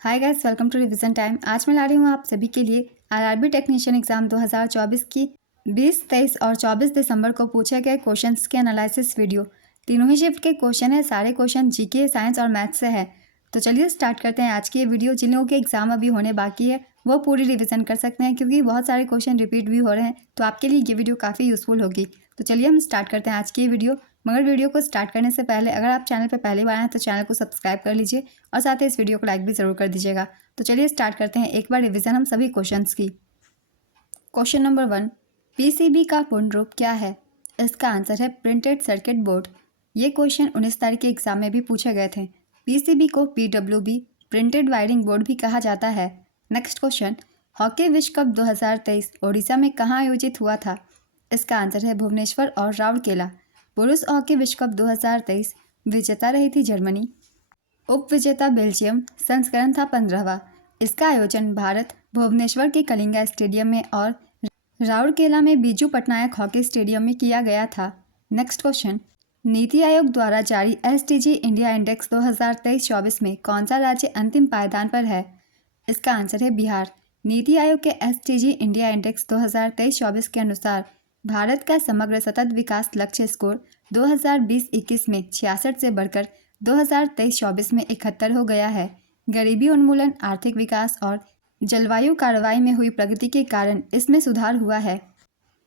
Hi guys, welcome to revision time. आज मैं ला रही हूँ आप सभी के लिए आरआरबी टेक्नीशियन एग्जाम 2024 की 20, 23 और 24 दिसंबर को पूछे गए क्वेश्चंस के एनालिसिस वीडियो। तीनों ही शिफ्ट के क्वेश्चन है, सारे क्वेश्चन जीके, साइंस और मैथ्स से है। तो चलिए स्टार्ट करते हैं आज की ये वीडियो। जिन लोगों के एग्जाम अभी होने बाकी है वो पूरी रिविजन कर सकते हैं, क्योंकि बहुत सारे क्वेश्चन रिपीट भी हो रहे हैं, तो आपके लिए ये वीडियो काफ़ी यूजफुल होगी। तो चलिए हम स्टार्ट करते हैं आज की ये वीडियो। मगर वीडियो को स्टार्ट करने से पहले अगर आप चैनल पर पहली बार आए तो चैनल को सब्सक्राइब कर लीजिए और साथ ही इस वीडियो को लाइक भी ज़रूर कर दीजिएगा। तो चलिए स्टार्ट करते हैं एक बार रिवीजन हम सभी क्वेश्चंस की। क्वेश्चन नंबर 1, पीसीबी का पूर्ण रूप क्या है? इसका आंसर है प्रिंटेड सर्किट बोर्ड। ये क्वेश्चन 19 तारीख के एग्जाम में भी पूछे गए थे। पीसीबी को पीडब्ल्यूबी प्रिंटेड वायरिंग बोर्ड भी कहा जाता है। नेक्स्ट क्वेश्चन, हॉकी विश्व कप 2023 ओडिशा में कहाँ आयोजित हुआ था? इसका आंसर है भुवनेश्वर और राउरकेला। पुरुष हॉकी विश्व कप 2023 विजेता रही थी जर्मनी, उप विजेता बेल्जियम, संस्करण था 15वां। इसका आयोजन भारत भुवनेश्वर के कलिंगा स्टेडियम में और राउरकेला में बीजू पटनायक हॉकी स्टेडियम में किया गया था। नेक्स्ट क्वेश्चन, नीति आयोग द्वारा जारी एसडीजी इंडिया इंडेक्स 2023-24 में कौन सा राज्य अंतिम पायदान पर है? इसका आंसर है बिहार। नीति आयोग के एसडीजी इंडिया इंडेक्स 2023-24 के अनुसार भारत का समग्र सतत विकास लक्ष्य स्कोर 2020-21 में 66 से बढ़कर 2023-24 में 71 हो गया है। गरीबी उन्मूलन, आर्थिक विकास और जलवायु कार्रवाई में हुई प्रगति के कारण इसमें सुधार हुआ है।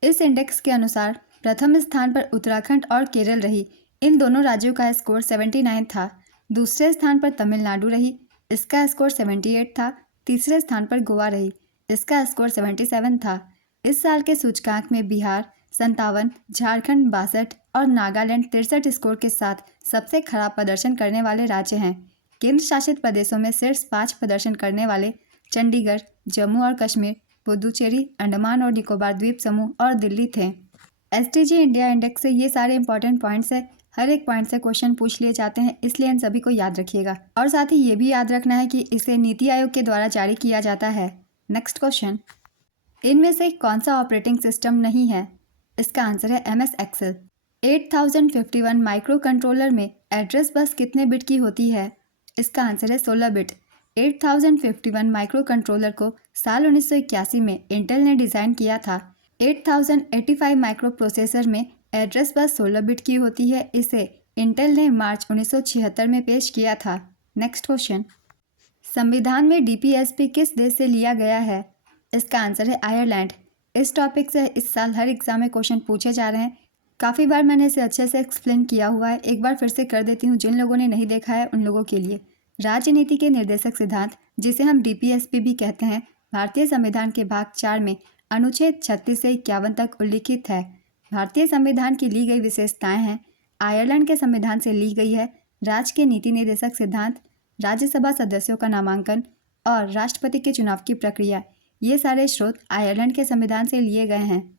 इस इंडेक्स के अनुसार प्रथम स्थान पर उत्तराखंड और केरल रही। इन दोनों राज्यों का स्कोर 79 था। दूसरे स्थान पर तमिलनाडु रही, इसका स्कोर 78 था। तीसरे स्थान पर गोवा रही, इसका स्कोर 77 था। इस साल के सूचकांक में बिहार 57, झारखंड 62 और नागालैंड 63 स्कोर के साथ सबसे खराब प्रदर्शन करने वाले राज्य हैं। केंद्र शासित प्रदेशों में शीर्ष 5 प्रदर्शन करने वाले चंडीगढ़, जम्मू और कश्मीर, पुदुचेरी, अंडमान और निकोबार द्वीप समूह और दिल्ली थे। एसडीजी इंडिया इंडेक्स से ये सारे इंपॉर्टेंट पॉइंट्स है। हर एक पॉइंट से क्वेश्चन पूछ लिए जाते हैं, इसलिए इन सभी को याद रखिएगा। और साथ ही ये भी याद रखना है कि इसे नीति आयोग के द्वारा जारी किया जाता है। नेक्स्ट क्वेश्चन, इनमें से कौन सा ऑपरेटिंग सिस्टम नहीं है? इसका आंसर है MS एक्सेल। 8051 माइक्रो कंट्रोलर में एड्रेस बस कितने बिट की होती है? इसका आंसर है 16 बिट। 8051 माइक्रो कंट्रोलर को साल 1981 में इंटेल ने डिज़ाइन किया था। 8085 माइक्रो प्रोसेसर में एड्रेस बस 16 बिट की होती है। इसे इंटेल ने मार्च 1976 में पेश किया था। नेक्स्ट क्वेश्चन, संविधान में DPSP किस देश से लिया गया है? इसका आंसर है आयरलैंड। इस टॉपिक से इस साल हर एग्जाम में क्वेश्चन पूछे जा रहे हैं। काफ़ी बार मैंने इसे अच्छे से एक्सप्लेन किया हुआ है, एक बार फिर से कर देती हूँ जिन लोगों ने नहीं देखा है उन लोगों के लिए। राजनीति के निर्देशक सिद्धांत, जिसे हम DPSP भी कहते हैं, भारतीय संविधान के भाग 4 में अनुच्छेद 36 से 51 तक उल्लिखित है। भारतीय संविधान की ली गई विशेषताएं हैं। आयरलैंड के संविधान से ली गई है। राज्य के नीति निर्देशक सिद्धांत, राज्यसभा सदस्यों का नामांकन और राष्ट्रपति के चुनाव की प्रक्रिया, ये सारे स्रोत आयरलैंड के संविधान से लिए गए हैं।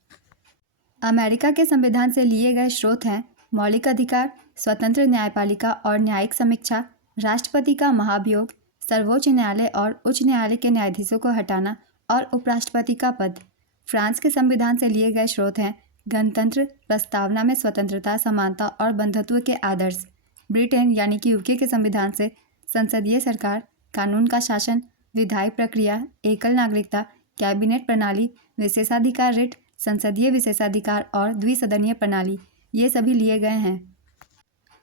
अमेरिका के संविधान से लिए गए स्रोत हैं मौलिक अधिकार, स्वतंत्र न्यायपालिका और न्यायिक समीक्षा, राष्ट्रपति का महाभियोग, सर्वोच्च न्यायालय और उच्च न्यायालय के न्यायाधीशों को हटाना और उपराष्ट्रपति का पद। फ्रांस के संविधान से लिए गए स्रोत हैं गणतंत्र, प्रस्तावना में स्वतंत्रता, समानता और बंधुत्व के आदर्श। ब्रिटेन यानी कि UK के संविधान से संसदीय सरकार, कानून का शासन, विधायी प्रक्रिया, एकल नागरिकता, कैबिनेट प्रणाली, विशेषाधिकार रिट, संसदीय विशेषाधिकार और द्विसदनीय प्रणाली, ये सभी लिए गए हैं।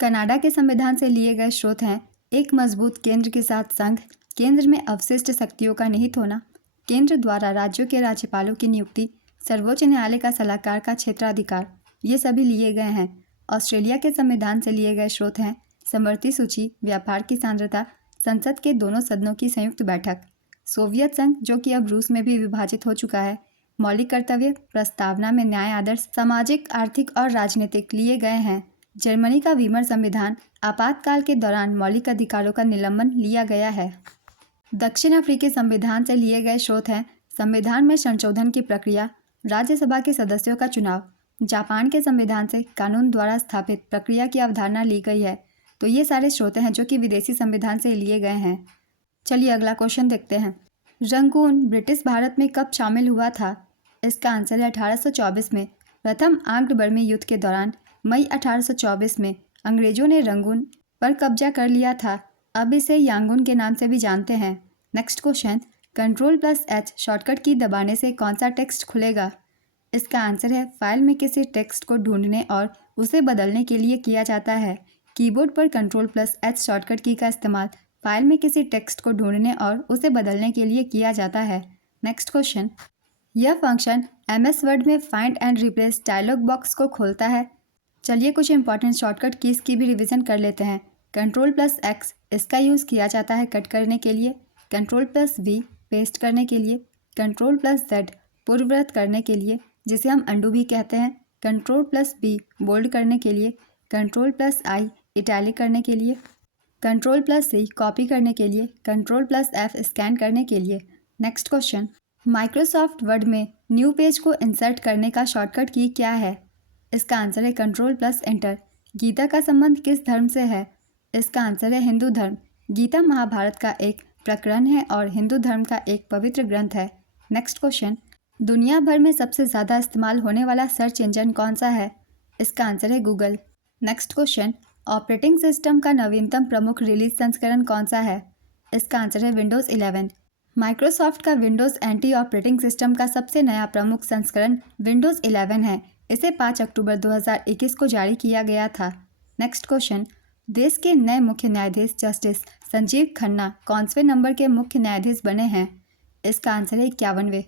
कनाडा के संविधान से लिए गए स्रोत हैं एक मजबूत केंद्र के साथ संघ, केंद्र में अवशिष्ट शक्तियों का निहित होना, केंद्र द्वारा राज्यों के राज्यपालों की नियुक्ति, सर्वोच्च न्यायालय का सलाहकार का क्षेत्राधिकार, ये सभी लिए गए हैं। ऑस्ट्रेलिया के संविधान से लिए गए स्रोत हैं समवर्ती सूची, व्यापार की सांद्रता, संसद के दोनों सदनों की संयुक्त बैठक, सोवियत संघ जो कि अब रूस में भी विभाजित हो चुका है, मौलिक कर्तव्य, प्रस्तावना में न्याय आदर्श, सामाजिक, आर्थिक और राजनीतिक लिए गए हैं। जर्मनी का वीमर संविधान, आपातकाल के दौरान मौलिक अधिकारों का निलंबन लिया गया है। दक्षिण अफ्रीकी संविधान से लिए गए स्रोत हैं संविधान में संशोधन की प्रक्रिया, राज्यसभा के सदस्यों का चुनाव। जापान के संविधान से कानून द्वारा स्थापित प्रक्रिया की अवधारणा ली गई है। तो ये सारे स्रोत हैं जो कि विदेशी संविधान से लिए गए हैं। चलिए अगला क्वेश्चन देखते हैं। रंगून ब्रिटिश भारत में कब शामिल हुआ था? इसका आंसर है 1824 में। प्रथम आंग्ल बर्मी युद्ध के दौरान मई 1824 में अंग्रेजों ने रंगून पर कब्जा कर लिया था। अब इसे यांगून के नाम से भी जानते हैं। नेक्स्ट क्वेश्चन, Ctrl+H शॉर्टकट की दबाने से कौन सा टेक्स्ट खुलेगा? इसका आंसर है फाइल में किसी टेक्स्ट को ढूंढने और उसे बदलने के लिए किया जाता है। कीबोर्ड पर Ctrl+H शॉर्टकट की का इस्तेमाल फाइल में किसी टेक्स्ट को ढूंढने और उसे बदलने के लिए किया जाता है। नेक्स्ट क्वेश्चन, यह फंक्शन MS वर्ड में find and replace dialog box को खोलता है। चलिए कुछ इंपॉर्टेंट शॉर्टकट कीज़ की भी रिवीजन कर लेते हैं। Ctrl+X इसका यूज़ किया जाता है कट करने के लिए, Ctrl+V पेस्ट करने के लिए, Ctrl+Z पूर्ववत करने के लिए जिसे हम अंडू भी कहते हैं, Ctrl+B बोल्ड करने के लिए, Ctrl+I इटैलिक करने के लिए, Ctrl+C कॉपी करने के लिए, Ctrl+F स्कैन करने के लिए। नेक्स्ट क्वेश्चन, माइक्रोसॉफ्ट वर्ड में न्यू पेज को इंसर्ट करने का शॉर्टकट की क्या है? इसका आंसर है Ctrl+Enter। गीता का संबंध किस धर्म से है? इसका आंसर है हिंदू धर्म। गीता महाभारत का एक प्रकरण है और हिंदू धर्म का एक पवित्र ग्रंथ है। नेक्स्ट क्वेश्चन, दुनिया भर में सबसे ज़्यादा इस्तेमाल होने वाला सर्च इंजन कौन सा है? इसका आंसर है Google. Next question, operating system का नवीनतम प्रमुख रिलीज संस्करण कौन सा है? इसका आंसर है विंडोज़ 11। माइक्रोसॉफ्ट का विंडोज़ एंटी ऑपरेटिंग सिस्टम का सबसे नया प्रमुख संस्करण विंडोज़ 11 है। इसे 5 अक्टूबर 2021 को जारी किया गया था। नेक्स्ट क्वेश्चन, देश के नए मुख्य न्यायाधीश जस्टिस संजीव खन्ना कौनसवें नंबर के मुख्य न्यायाधीश बने हैं? इसका आंसर है 51वें।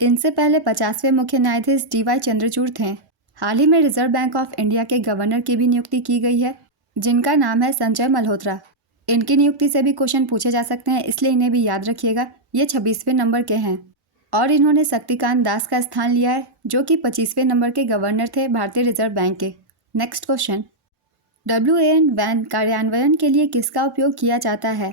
इनसे पहले 50वें मुख्य न्यायाधीश DY चंद्रचूड़ थे। हाल ही में रिजर्व बैंक ऑफ इंडिया के गवर्नर की भी नियुक्ति की गई है जिनका नाम है संजय मल्होत्रा। इनकी नियुक्ति से भी क्वेश्चन पूछे जा सकते हैं, इसलिए इन्हें भी याद रखिएगा। ये 26वें नंबर के हैं और इन्होंने शक्तिकांत दास का स्थान लिया है जो कि 25वें नंबर के गवर्नर थे भारतीय रिजर्व बैंक के। नेक्स्ट क्वेश्चन, WAN कार्यान्वयन के लिए किसका उपयोग किया जाता है?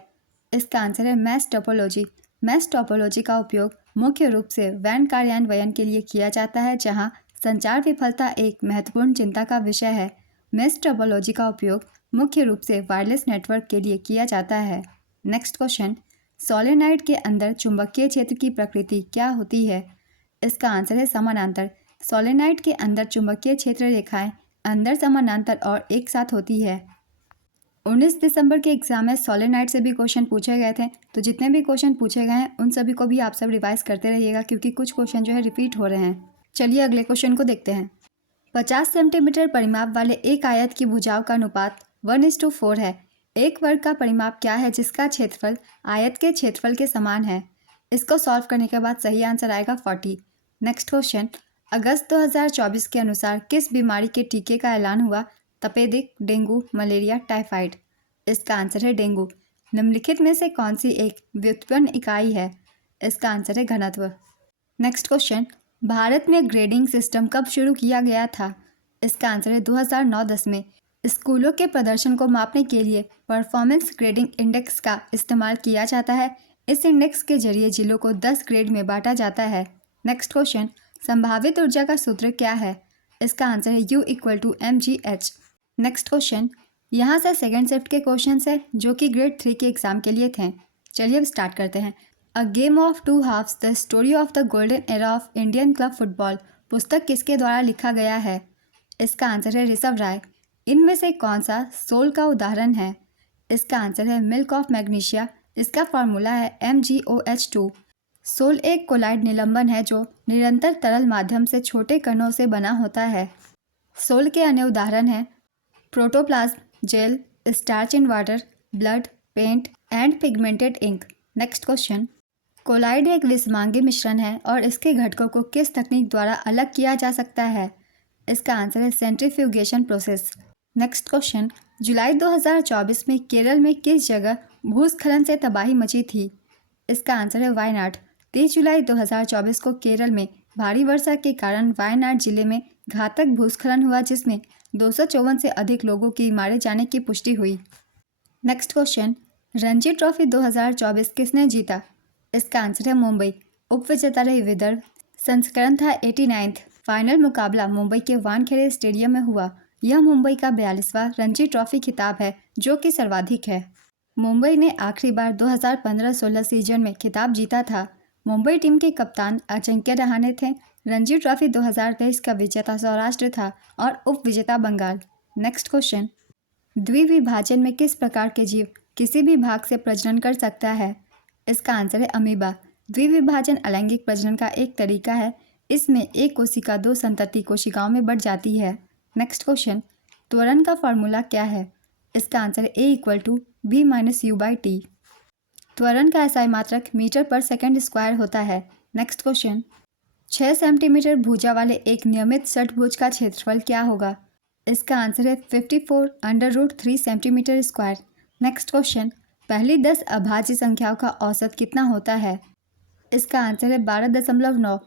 इसका आंसर है मैश टोपोलॉजी। मैश टोपोलॉजी का उपयोग मुख्य रूप से WAN कार्यान्वयन के लिए किया जाता है जहां संचार विफलता एक महत्वपूर्ण चिंता का विषय है। मैश टोपोलॉजी का उपयोग मुख्य रूप से वायरलेस नेटवर्क के लिए किया जाता है। नेक्स्ट क्वेश्चन, सोलेनॉइड के अंदर चुंबकीय क्षेत्र की प्रकृति क्या होती है? इसका आंसर है समानांतर। सोलेनॉइड के अंदर चुंबकीय क्षेत्र रेखाएं अंदर समानांतर और एक साथ होती है। 19 दिसंबर के एग्जाम में सोलेनॉइड से भी क्वेश्चन पूछे गए थे, तो जितने भी क्वेश्चन पूछे गए हैं उन सभी को भी आप सब रिवाइज करते रहिएगा क्योंकि कुछ क्वेश्चन जो है रिपीट हो रहे हैं। चलिए अगले क्वेश्चन को देखते हैं। 50 सेंटीमीटर परिमाप वाले एक आयत की भुजाओं का अनुपात 1:4 है। एक वर्ग का परिमाप क्या है जिसका क्षेत्रफल आयत के क्षेत्रफल के समान है? इसको सॉल्व करने के बाद सही आंसर आएगा 40। नेक्स्ट क्वेश्चन, अगस्त 2024 के अनुसार किस बीमारी के टीके का ऐलान हुआ? तपेदिक, डेंगू, मलेरिया, टाइफाइड। इसका आंसर है डेंगू। निम्नलिखित में से कौन सी एक व्युत्पन्न इकाई है? इसका आंसर है घनत्व। नेक्स्ट क्वेश्चन, भारत में ग्रेडिंग सिस्टम कब शुरू किया गया था? इसका आंसर है 2009-10 में। स्कूलों के प्रदर्शन को मापने के लिए परफॉर्मेंस ग्रेडिंग इंडेक्स का इस्तेमाल किया जाता है। इस इंडेक्स के जरिए जिलों को 10 ग्रेड में बांटा जाता है। नेक्स्ट क्वेश्चन, संभावित ऊर्जा का सूत्र क्या है? इसका आंसर है U=mgh। नेक्स्ट क्वेश्चन, यहाँ से सेकेंड शिफ्ट के क्वेश्चन है जो कि ग्रेड 3 के एग्जाम के लिए थे। चलिए अब स्टार्ट करते हैं। A game of two halves the story of the golden era of Indian club football पुस्तक किसके द्वारा लिखा गया है? इसका आंसर है ऋषभ राय। इनमें से कौन सा सोल का उदाहरण है? इसका आंसर है मिल्क ऑफ मैग्नीशिया। इसका फॉर्मूला है MgOH2। सोल एक कोलाइड निलंबन है जो निरंतर तरल माध्यम से छोटे कणों से बना होता है। सोल के अन्य उदाहरण हैं protoplasm, gel, starch in water, blood, paint and pigmented ink. Next question, colloid एक विषमांगी मिश्रण है और इसके घटकों को किस तकनीक द्वारा अलग किया जा सकता है? इसका आंसर है सेंट्रीफ्यूगेशन प्रोसेस। नेक्स्ट क्वेश्चन, जुलाई 2024 में केरल में किस जगह भूस्खलन से तबाही मची थी? इसका आंसर है वायनाड। 30 जुलाई 2024 को केरल में भारी वर्षा के कारण वायनाड जिले में घातक भूस्खलन हुआ जिसमें 254 से अधिक लोगों की मारे जाने की पुष्टि हुई। नेक्स्ट क्वेश्चन, रणजी ट्रॉफी 2024 किसने जीता? इसका आंसर है मुंबई। उपविजेता रही विदर्भ। संस्करण था 89th। फाइनल मुकाबला मुंबई के वानखेड़े स्टेडियम में हुआ। यह मुंबई का 42वां रणजी ट्रॉफी खिताब है जो कि सर्वाधिक है। मुंबई ने आखिरी बार 2015-16 सीजन में खिताब जीता था। मुंबई टीम के कप्तान अजिंक्य रहाणे थे। रणजी ट्रॉफी 2023 का विजेता सौराष्ट्र था और उप विजेता बंगाल। नेक्स्ट क्वेश्चन, द्विविभाजन में किस प्रकार के जीव किसी भी भाग से प्रजनन कर सकता है? इसका आंसर है अमीबा। द्विविभाजन अलैंगिक प्रजनन का एक तरीका है। इसमें एक कोशिका 2 संतति कोशिकाओं में बढ़ जाती है। नेक्स्ट क्वेश्चन, त्वरण का फॉर्मूला क्या है? इसका आंसर है A=B-U/T। त्वरण का SI मात्रक मीटर पर सेकंड स्क्वायर होता है। नेक्स्ट क्वेश्चन, 6 सेंटीमीटर भुजा वाले एक नियमित षटभुज का क्षेत्रफल क्या होगा? इसका आंसर है 54√3 सेंटीमीटर स्क्वायर। नेक्स्ट क्वेश्चन, पहली 10 अभाज्य संख्याओं का औसत कितना होता है? इसका आंसर है 12.9।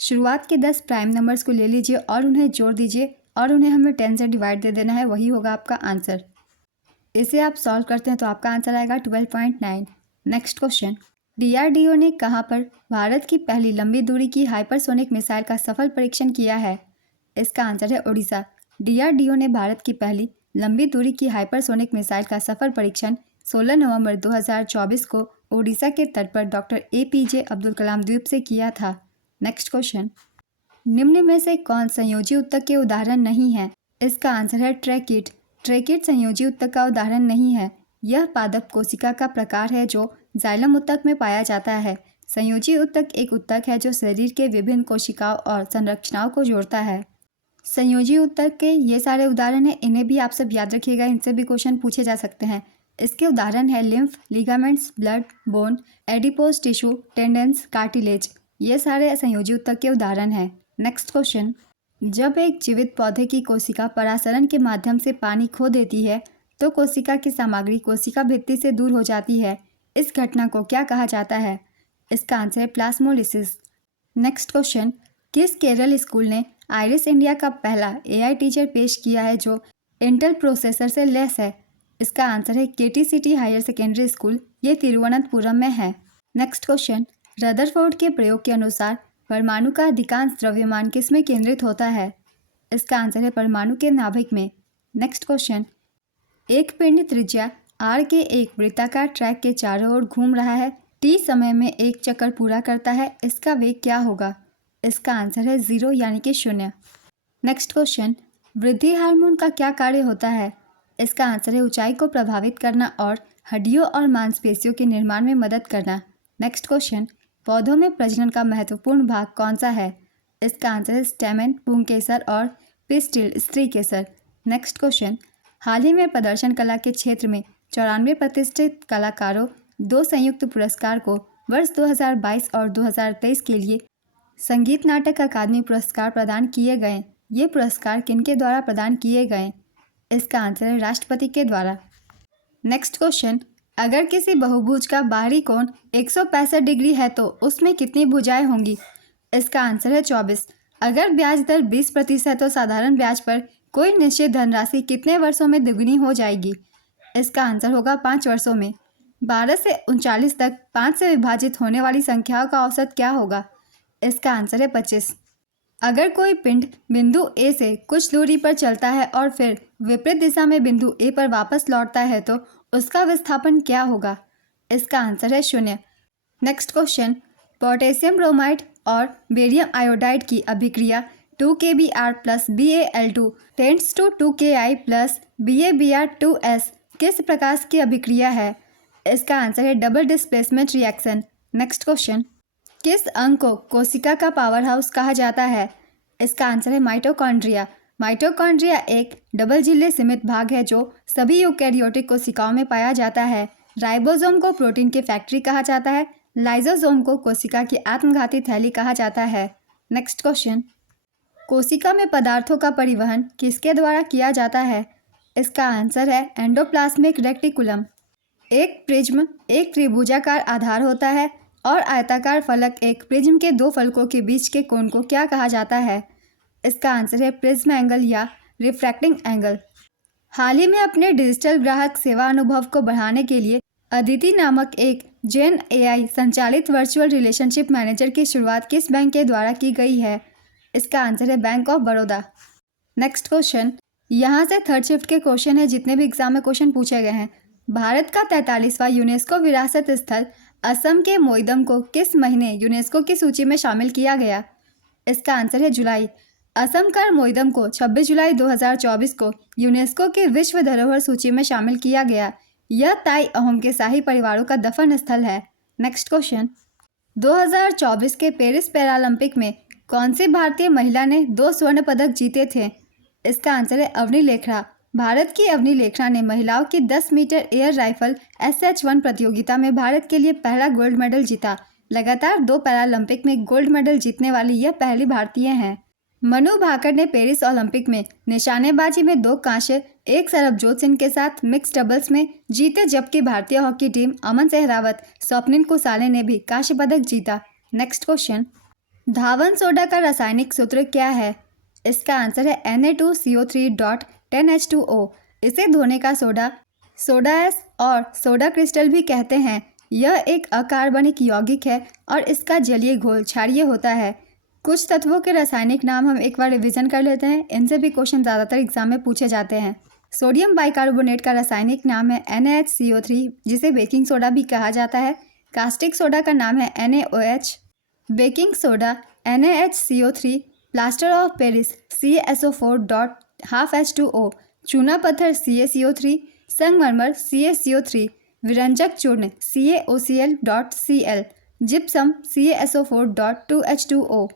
शुरुआत के 10 प्राइम नंबर्स को ले लीजिए और उन्हें जोड़ दीजिए और उन्हें हमें 10 से डिवाइड दे देना है, वही होगा आपका आंसर। इसे आप सॉल्व करते हैं तो आपका आंसर आएगा 12.9। नेक्स्ट क्वेश्चन, DRDO ने कहाँ पर भारत की पहली लंबी दूरी की हाइपरसोनिक मिसाइल का सफल परीक्षण किया है? इसका आंसर है ओडिशा। DRDO ने भारत की पहली लंबी दूरी की हाइपरसोनिक मिसाइल का सफल परीक्षण 16 नवंबर 2024 को ओडिशा के तट पर डॉक्टर APJ अब्दुल कलाम द्वीप से किया था। नेक्स्ट क्वेश्चन, निम्न में से कौन संयोजी ऊतक के उदाहरण नहीं है? इसका आंसर है ट्रैकिड। ट्रैकिड संयोजी ऊतक का उदाहरण नहीं है। यह पादप कोशिका का प्रकार है जो जाइलम ऊतक में पाया जाता है। संयोजी ऊतक एक ऊतक है जो शरीर के विभिन्न कोशिकाओं और संरचनाओं को जोड़ता है। संयोजी ऊतक के ये सारे उदाहरण हैं, इन्हें भी आप सब याद रखिएगा, इनसे भी क्वेश्चन पूछे जा सकते हैं। इसके उदाहरण है lymph, ligaments, blood, bone, adipose tissue, tendons, cartilage. ये सारे संयोजी ऊतक के उदाहरण हैं। नेक्स्ट क्वेश्चन, जब एक जीवित पौधे की कोशिका परासरण के माध्यम से पानी खो देती है तो कोशिका की सामग्री कोशिका भित्ति से दूर हो जाती है। इस घटना को क्या कहा जाता है? इसका आंसर है प्लाज्मोलिसिस। नेक्स्ट क्वेश्चन, किस केरल स्कूल ने आइरिस इंडिया का पहला AI टीचर पेश किया है जो इंटेल प्रोसेसर से लैस है? इसका आंसर है KTCT हायर सेकेंडरी स्कूल, ये तिरुवनंतपुरम में है। नेक्स्ट क्वेश्चन, रदरफोर्ड के प्रयोग के अनुसार परमाणु का अधिकांश द्रव्यमान किसमें केंद्रित होता है? इसका आंसर है परमाणु के नाभिक में। नेक्स्ट क्वेश्चन, एक पिंड त्रिज्या R के एक वृत्ताकार ट्रैक के चारों ओर घूम रहा है, T समय में एक चक्कर पूरा करता है, इसका वेग क्या होगा? इसका आंसर है 0 यानी कि 0। नेक्स्ट क्वेश्चन, वृद्धि हार्मोन का क्या कार्य होता है? इसका आंसर है ऊंचाई को प्रभावित करना और हड्डियों और मांसपेशियों के निर्माण में मदद करना। नेक्स्ट क्वेश्चन, पौधों में प्रजनन का महत्वपूर्ण भाग कौन सा है? इसका आंसर है स्टेमेन, पुंकेसर और पिस्टिल, स्त्री केसर। नेक्स्ट क्वेश्चन, हाल ही में प्रदर्शन कला के क्षेत्र में 94 प्रतिष्ठित कलाकारों 2 संयुक्त पुरस्कार को वर्ष 2022 और 2023 के लिए संगीत नाटक अकादमी पुरस्कार प्रदान किए गए। ये पुरस्कार किनके द्वारा प्रदान किए गए? इसका आंसर है राष्ट्रपति के द्वारा। नेक्स्ट क्वेश्चन, अगर किसी बहुभुज का बाहरी कोण 165 डिग्री है तो उसमें कितनी भुजाएं होंगी? इसका आंसर है 24। अगर ब्याज दर 20% है तो साधारण ब्याज पर कोई निश्चित धनराशि कितने वर्षों में दुगनी हो जाएगी? इसका आंसर होगा 5 वर्षों में। 12 से 39 तक 5 से विभाजित होने वाली संख्याओं का औसत क्या होगा? इसका आंसर है 25। अगर कोई पिंड बिंदु A से कुछ दूरी पर चलता है और फिर विपरीत दिशा में बिंदु A पर वापस लौटता है तो उसका विस्थापन क्या होगा? इसका आंसर है 0। नेक्स्ट क्वेश्चन, पोटेशियम ब्रोमाइड और बेरियम आयोडाइड की अभिक्रिया 2Kbr + Bal2 tends to 2Ki + BaBr2s किस प्रकार की अभिक्रिया है? इसका आंसर है double displacement reaction. Next question, किस अंग को कोशिका का पावर हाउस कहा जाता है? इसका आंसर है माइटोकॉन्ड्रिया। माइटोकॉन्ड्रिया एक डबल झिल्ली सीमित भाग है जो सभी यूकैरियोटिक कोशिकाओं में पाया जाता है। राइबोसोम को प्रोटीन की फैक्ट्री कहा जाता है। लाइसोसोम को कोशिका की आत्मघाती थैली कहा जाता है। नेक्स्ट क्वेश्चन, कोशिका में पदार्थों का परिवहन किसके द्वारा किया जाता है? इसका आंसर है एंडोप्लाज्मिक रेटिकुलम। एक प्रिज्म एक त्रिभुजाकार आधार होता है और आयताकार फलक एक प्रिज्म के 2 फलकों के बीच के कोण को क्या कहा जाता है? इसका आंसर है प्रिज्म एंगल या रिफ्रैक्टिंग एंगल। हाल ही में अपने डिजिटल ग्राहक सेवा अनुभव को बढ़ाने के लिए अदिति नामक एक जेन AI संचालित वर्चुअल रिलेशनशिप मैनेजर की शुरुआत किस बैंक के द्वारा की गई है? इसका आंसर है bank of Baroda. Next question, यहाँ से थर्ड शिफ्ट के क्वेश्चन है, जितने भी एग्जाम में क्वेश्चन पूछे गए हैं। भारत का 43वां यूनेस्को विरासत स्थल असम के मोइदम को किस महीने यूनेस्को की सूची में शामिल किया गया? इसका आंसर है जुलाई। असम का मोइदम को 26 जुलाई 2024 को यूनेस्को की विश्व धरोहर सूची में शामिल किया गया। यह ताई अहोम के शाही परिवारों का दफन स्थल है। नेक्स्ट क्वेश्चन, 2024 के पेरिस पैरालंपिक में कौन सी भारतीय महिला ने 2 स्वर्ण पदक जीते थे? इसका आंसर है अवनी लेखरा। भारत की अवनी लेखरा ने महिलाओं की 10 मीटर एयर राइफल SH-1 प्रतियोगिता में भारत के लिए पहला गोल्ड मेडल जीता। लगातार 2 पैरालंपिक में गोल्ड मेडल जीतने वाली यह पहली भारतीय हैं। मनु भाकर ने पेरिस ओलंपिक में निशानेबाजी में 2 कांस्य, 1 सरबजोत सिंह के साथ मिक्स डबल्स में जीते, जबकि भारतीय हॉकी टीम अमन सहरावत, स्वप्निल कुसाले ने भी कांस्य पदक जीता। नेक्स्ट क्वेश्चन, धावन सोडा का रासायनिक सूत्र क्या है? इसका आंसर है Na2CO3.10H2O। इसे धोने का सोडा एस और सोडा क्रिस्टल भी कहते हैं। यह एक अकार्बनिक यौगिक है और इसका जलीय घोल क्षारीय होता है। कुछ तत्वों के रासायनिक नाम हम एक बार रिवीजन कर लेते हैं, इनसे भी क्वेश्चन ज़्यादातर एग्जाम में पूछे जाते हैं। सोडियम बाइकार्बोनेट का रासायनिक नाम है NaHCO3, जिसे बेकिंग सोडा भी कहा जाता है। कास्टिक सोडा का नाम है NaOH। Baking soda NaHCO3, plaster of Paris CaSO4.12H2O, चूना पत्थर CaCO3, संगमरमर CaCO3, विरंजक चूर्ण CaOCl.Cl, जिप्सम CaSO4.2H2O,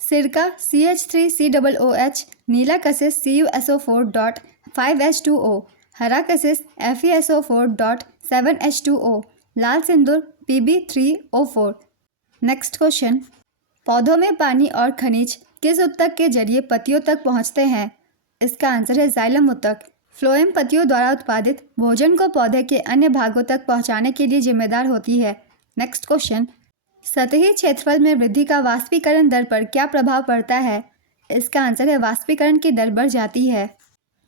सिरका CH3COOH, नीला कशिश CuSO4.5H2O, हरा कशिश FeSO4.7H2O, लाल सिंदूर Pb3O4। नेक्स्ट क्वेश्चन, पौधों में पानी और खनिज किस ऊतक के जरिए पत्तियों तक पहुंचते हैं? इसका आंसर है जाइलम ऊतक। फ्लोएम पत्तियों द्वारा उत्पादित भोजन को पौधे के अन्य भागों तक पहुंचाने के लिए जिम्मेदार होती है। नेक्स्ट क्वेश्चन, सतही क्षेत्रफल में वृद्धि का वाष्पीकरण दर पर क्या प्रभाव पड़ता है? इसका आंसर है वाष्पीकरण की दर बढ़ जाती है।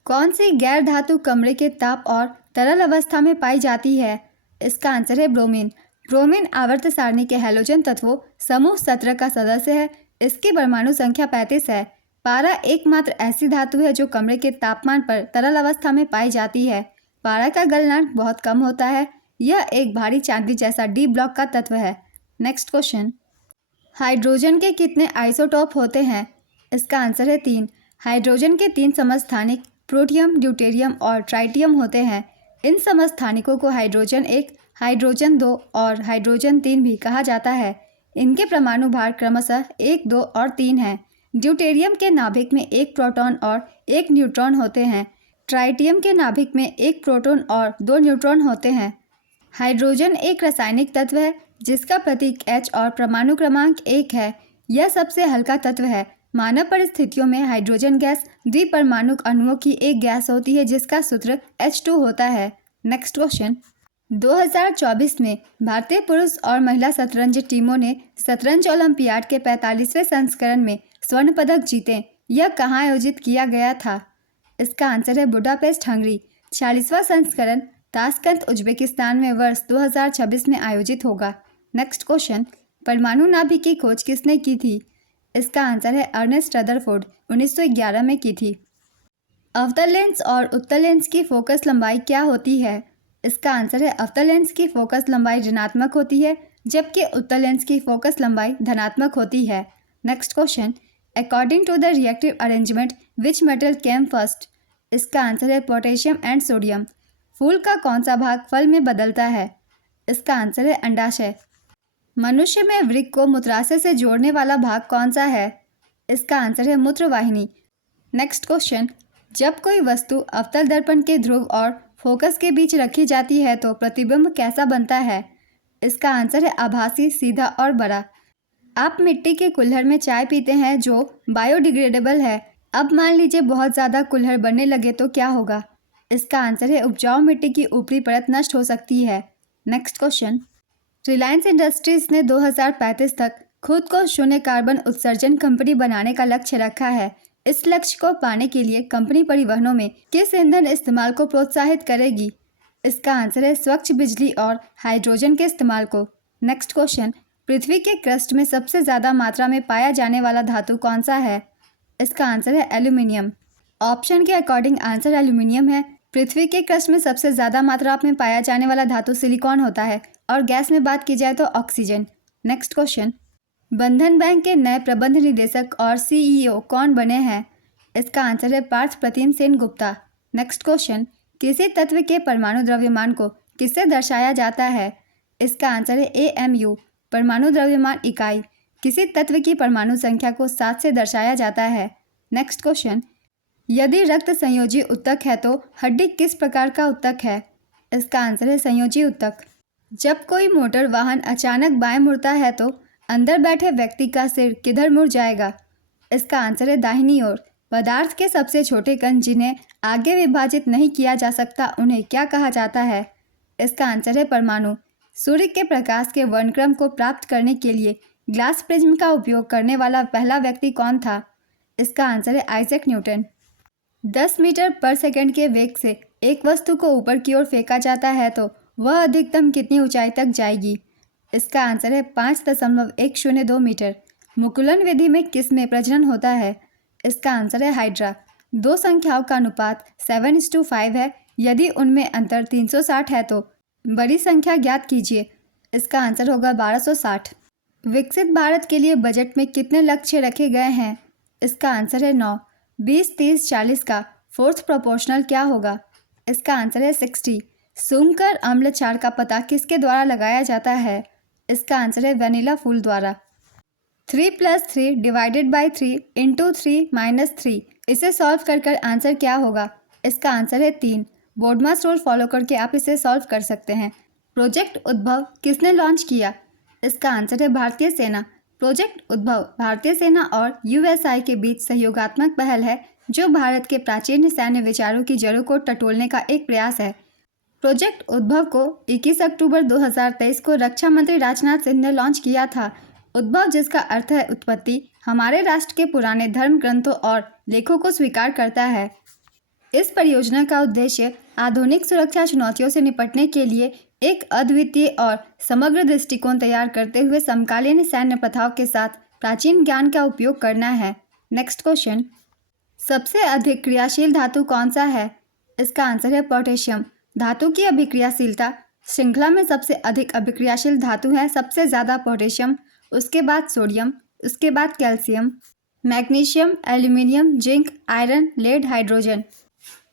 कौन सी गैर धातु कमरे के ताप और तरल अवस्था में पाई जाती है? इसका आंसर है ब्रोमीन। ब्रोमीन आवर्त सारणी के हैलोजन तत्वों समूह 17 का सदस्य है। इसकी परमाणु संख्या 35 है। पारा एकमात्र ऐसी धातु है जो कमरे के तापमान पर तरल अवस्था में पाई जाती है। पारा का गलनांक बहुत कम होता है। यह एक भारी चांदी जैसा डी ब्लॉक का तत्व है। नेक्स्ट क्वेश्चन, हाइड्रोजन के कितने आइसोटोप होते हैं? इसका आंसर है 3। हाइड्रोजन के 3 समस्थानिक प्रोटियम, ड्यूटेरियम और ट्राइटियम होते हैं। इन समस्थानिकों को हाइड्रोजन 1, हाइड्रोजन 2 और हाइड्रोजन 3 भी कहा जाता है। इनके परमाणु भार क्रमशः 1, 2 और 3 हैं। ड्यूटेरियम के नाभिक में 1 प्रोटॉन और 1 न्यूट्रॉन होते हैं। ट्राइटियम के नाभिक में 1 प्रोटॉन और 2 न्यूट्रॉन होते हैं। हाइड्रोजन एक रासायनिक तत्व है जिसका प्रतीक H और परमाणु क्रमांक 1 है। यह सबसे हल्का तत्व है। मानव परिस्थितियों में हाइड्रोजन गैस द्विपरमाणुक अणुओं की एक गैस होती है जिसका सूत्र H2 होता है। नेक्स्ट क्वेश्चन, 2024 में भारतीय पुरुष और महिला शतरंज टीमों ने शतरंज ओलंपियाड के 45वें संस्करण में स्वर्ण पदक जीते। यह कहाँ आयोजित किया गया था? इसका आंसर है बुडापेस्ट, हंगरी। 46वां संस्करण ताशकंद, उज्बेकिस्तान में वर्ष 2026 में आयोजित होगा। नेक्स्ट क्वेश्चन, परमाणु नाभिक की खोज किसने की थी? इसका आंसर है अर्नेस्ट रदरफोर्ड, 1911 में की थी। अवतल लेंस और उत्तल लेंस की फोकस लंबाई क्या होती है? इसका आंसर है अवतल लेंस की फोकस लंबाई ऋणात्मक होती है, जबकि उत्तल लेंस की फोकस लंबाई धनात्मक होती है। Next question, according to the reactive arrangement which metal came first? इसका आंसर है पोटेशियम एंड सोडियम। फूल का कौन सा भाग फल में बदलता है? इसका आंसर है अंडाशय। मनुष्य में वृक्क को मूत्राशय से जोड़ने वाला भाग कौन सा है? इसका आंसर है मूत्रवाहिनी। नेक्स्ट क्वेश्चन, जब कोई वस्तु अवतल दर्पण के ध्रुव और फोकस के बीच रखी जाती है तो प्रतिबिंब कैसा बनता है? इसका आंसर है आभासी, सीधा और बड़ा। आप मिट्टी के कुल्हड़ में चाय पीते हैं जो बायोडिग्रेडेबल है। अब मान लीजिए बहुत ज़्यादा कुल्हड़ बनने लगे तो क्या होगा? इसका आंसर है उपजाऊ मिट्टी की ऊपरी परत नष्ट हो सकती है। नेक्स्ट क्वेश्चन, रिलायंस इंडस्ट्रीज ने 2035 तक खुद को शून्य कार्बन उत्सर्जन कंपनी बनाने का लक्ष्य रखा है। इस लक्ष्य को पाने के लिए कंपनी परिवहनों में किस ईंधन इस्तेमाल को प्रोत्साहित करेगी? इसका आंसर है स्वच्छ बिजली और हाइड्रोजन के इस्तेमाल को। नेक्स्ट क्वेश्चन, पृथ्वी के क्रस्ट में सबसे ज़्यादा मात्रा में पाया जाने वाला धातु कौन सा है? इसका आंसर है एल्यूमिनियम। ऑप्शन के अकॉर्डिंग आंसर एल्यूमिनियम है। पृथ्वी के क्रस्ट में सबसे ज़्यादा मात्रा में पाया जाने वाला धातु सिलिकॉन होता है और गैस में बात की जाए तो ऑक्सीजन। नेक्स्ट क्वेश्चन, बंधन बैंक के नए प्रबंध निदेशक और CEO कौन बने हैं? इसका आंसर है पार्थ प्रतिम सेन गुप्ता। नेक्स्ट क्वेश्चन, किसी तत्व के परमाणु द्रव्यमान को किससे दर्शाया जाता है? इसका आंसर है AMU, परमाणु द्रव्यमान इकाई। किसी तत्व की परमाणु संख्या को 7 से दर्शाया जाता है। नेक्स्ट क्वेश्चन, यदि रक्त संयोजी ऊतक है तो हड्डी किस प्रकार का ऊतक है? इसका आंसर है संयोजी ऊतक। जब कोई मोटर वाहन अचानक बाएं मुड़ता है तो अंदर बैठे व्यक्ति का सिर किधर मुड़ जाएगा? इसका आंसर है दाहिनी ओर। पदार्थ के सबसे छोटे कण जिन्हें आगे विभाजित नहीं किया जा सकता उन्हें क्या कहा जाता है? इसका आंसर है परमाणु। सूर्य के प्रकाश के वर्णक्रम को प्राप्त करने के लिए ग्लास प्रिज्म का उपयोग करने वाला पहला व्यक्ति कौन था? इसका आंसर है आइजैक न्यूटन। 10 मीटर पर सेकंड के वेग से एक वस्तु को ऊपर की ओर फेंका जाता है तो वह अधिकतम कितनी ऊंचाई तक जाएगी? इसका आंसर है 5.102 मीटर। मुकुलन विधि में किस में प्रजनन होता है? इसका आंसर है हाइड्रा। दो संख्याओं का अनुपात 7:5 है। यदि उनमें अंतर 360 है तो बड़ी संख्या ज्ञात कीजिए। इसका आंसर होगा 1260। विकसित भारत के लिए बजट में कितने लक्ष्य रखे गए हैं? इसका आंसर है 9। 20, 30, 40 का फोर्थ प्रोपोर्शनल क्या होगा? इसका आंसर है 60। सुंकर अम्ल क्षार का पता किसके द्वारा लगाया जाता है? इसका आंसर है वेनिला फूल द्वारा। 3 + 3 डिवाइडेड बाई 3 इंटू 3 - 3, इसे सॉल्व कर आंसर क्या होगा? इसका आंसर है 3। बोडमास रूल फॉलो करके आप इसे सॉल्व कर सकते हैं। प्रोजेक्ट उद्भव किसने लॉन्च किया? इसका आंसर है भारतीय सेना। प्रोजेक्ट उद्भव भारतीय सेना और USI के बीच सहयोगात्मक पहल है जो भारत के प्राचीन सैन्य विचारों की जड़ों को टटोलने का एक प्रयास है। प्रोजेक्ट उद्भव को 21 अक्टूबर 2023 को रक्षा मंत्री राजनाथ सिंह ने लॉन्च किया था। उद्भव, जिसका अर्थ है उत्पत्ति, हमारे राष्ट्र के पुराने धर्म ग्रंथों और लेखों को स्वीकार करता है। इस परियोजना का उद्देश्य आधुनिक सुरक्षा चुनौतियों से निपटने के लिए एक अद्वितीय और समग्र दृष्टिकोण तैयार करते हुए समकालीन सैन्य प्रथाओं के साथ प्राचीन ज्ञान का उपयोग करना है। नेक्स्ट क्वेश्चन, सबसे अधिक क्रियाशील धातु कौन सा है? इसका आंसर है पोटेशियम। धातु की अभिक्रियाशीलता श्रृंखला में सबसे अधिक अभिक्रियाशील धातु है। सबसे ज़्यादा पोटेशियम, उसके बाद सोडियम, उसके बाद calcium, magnesium, aluminium, zinc, iron, lead, hydrogen.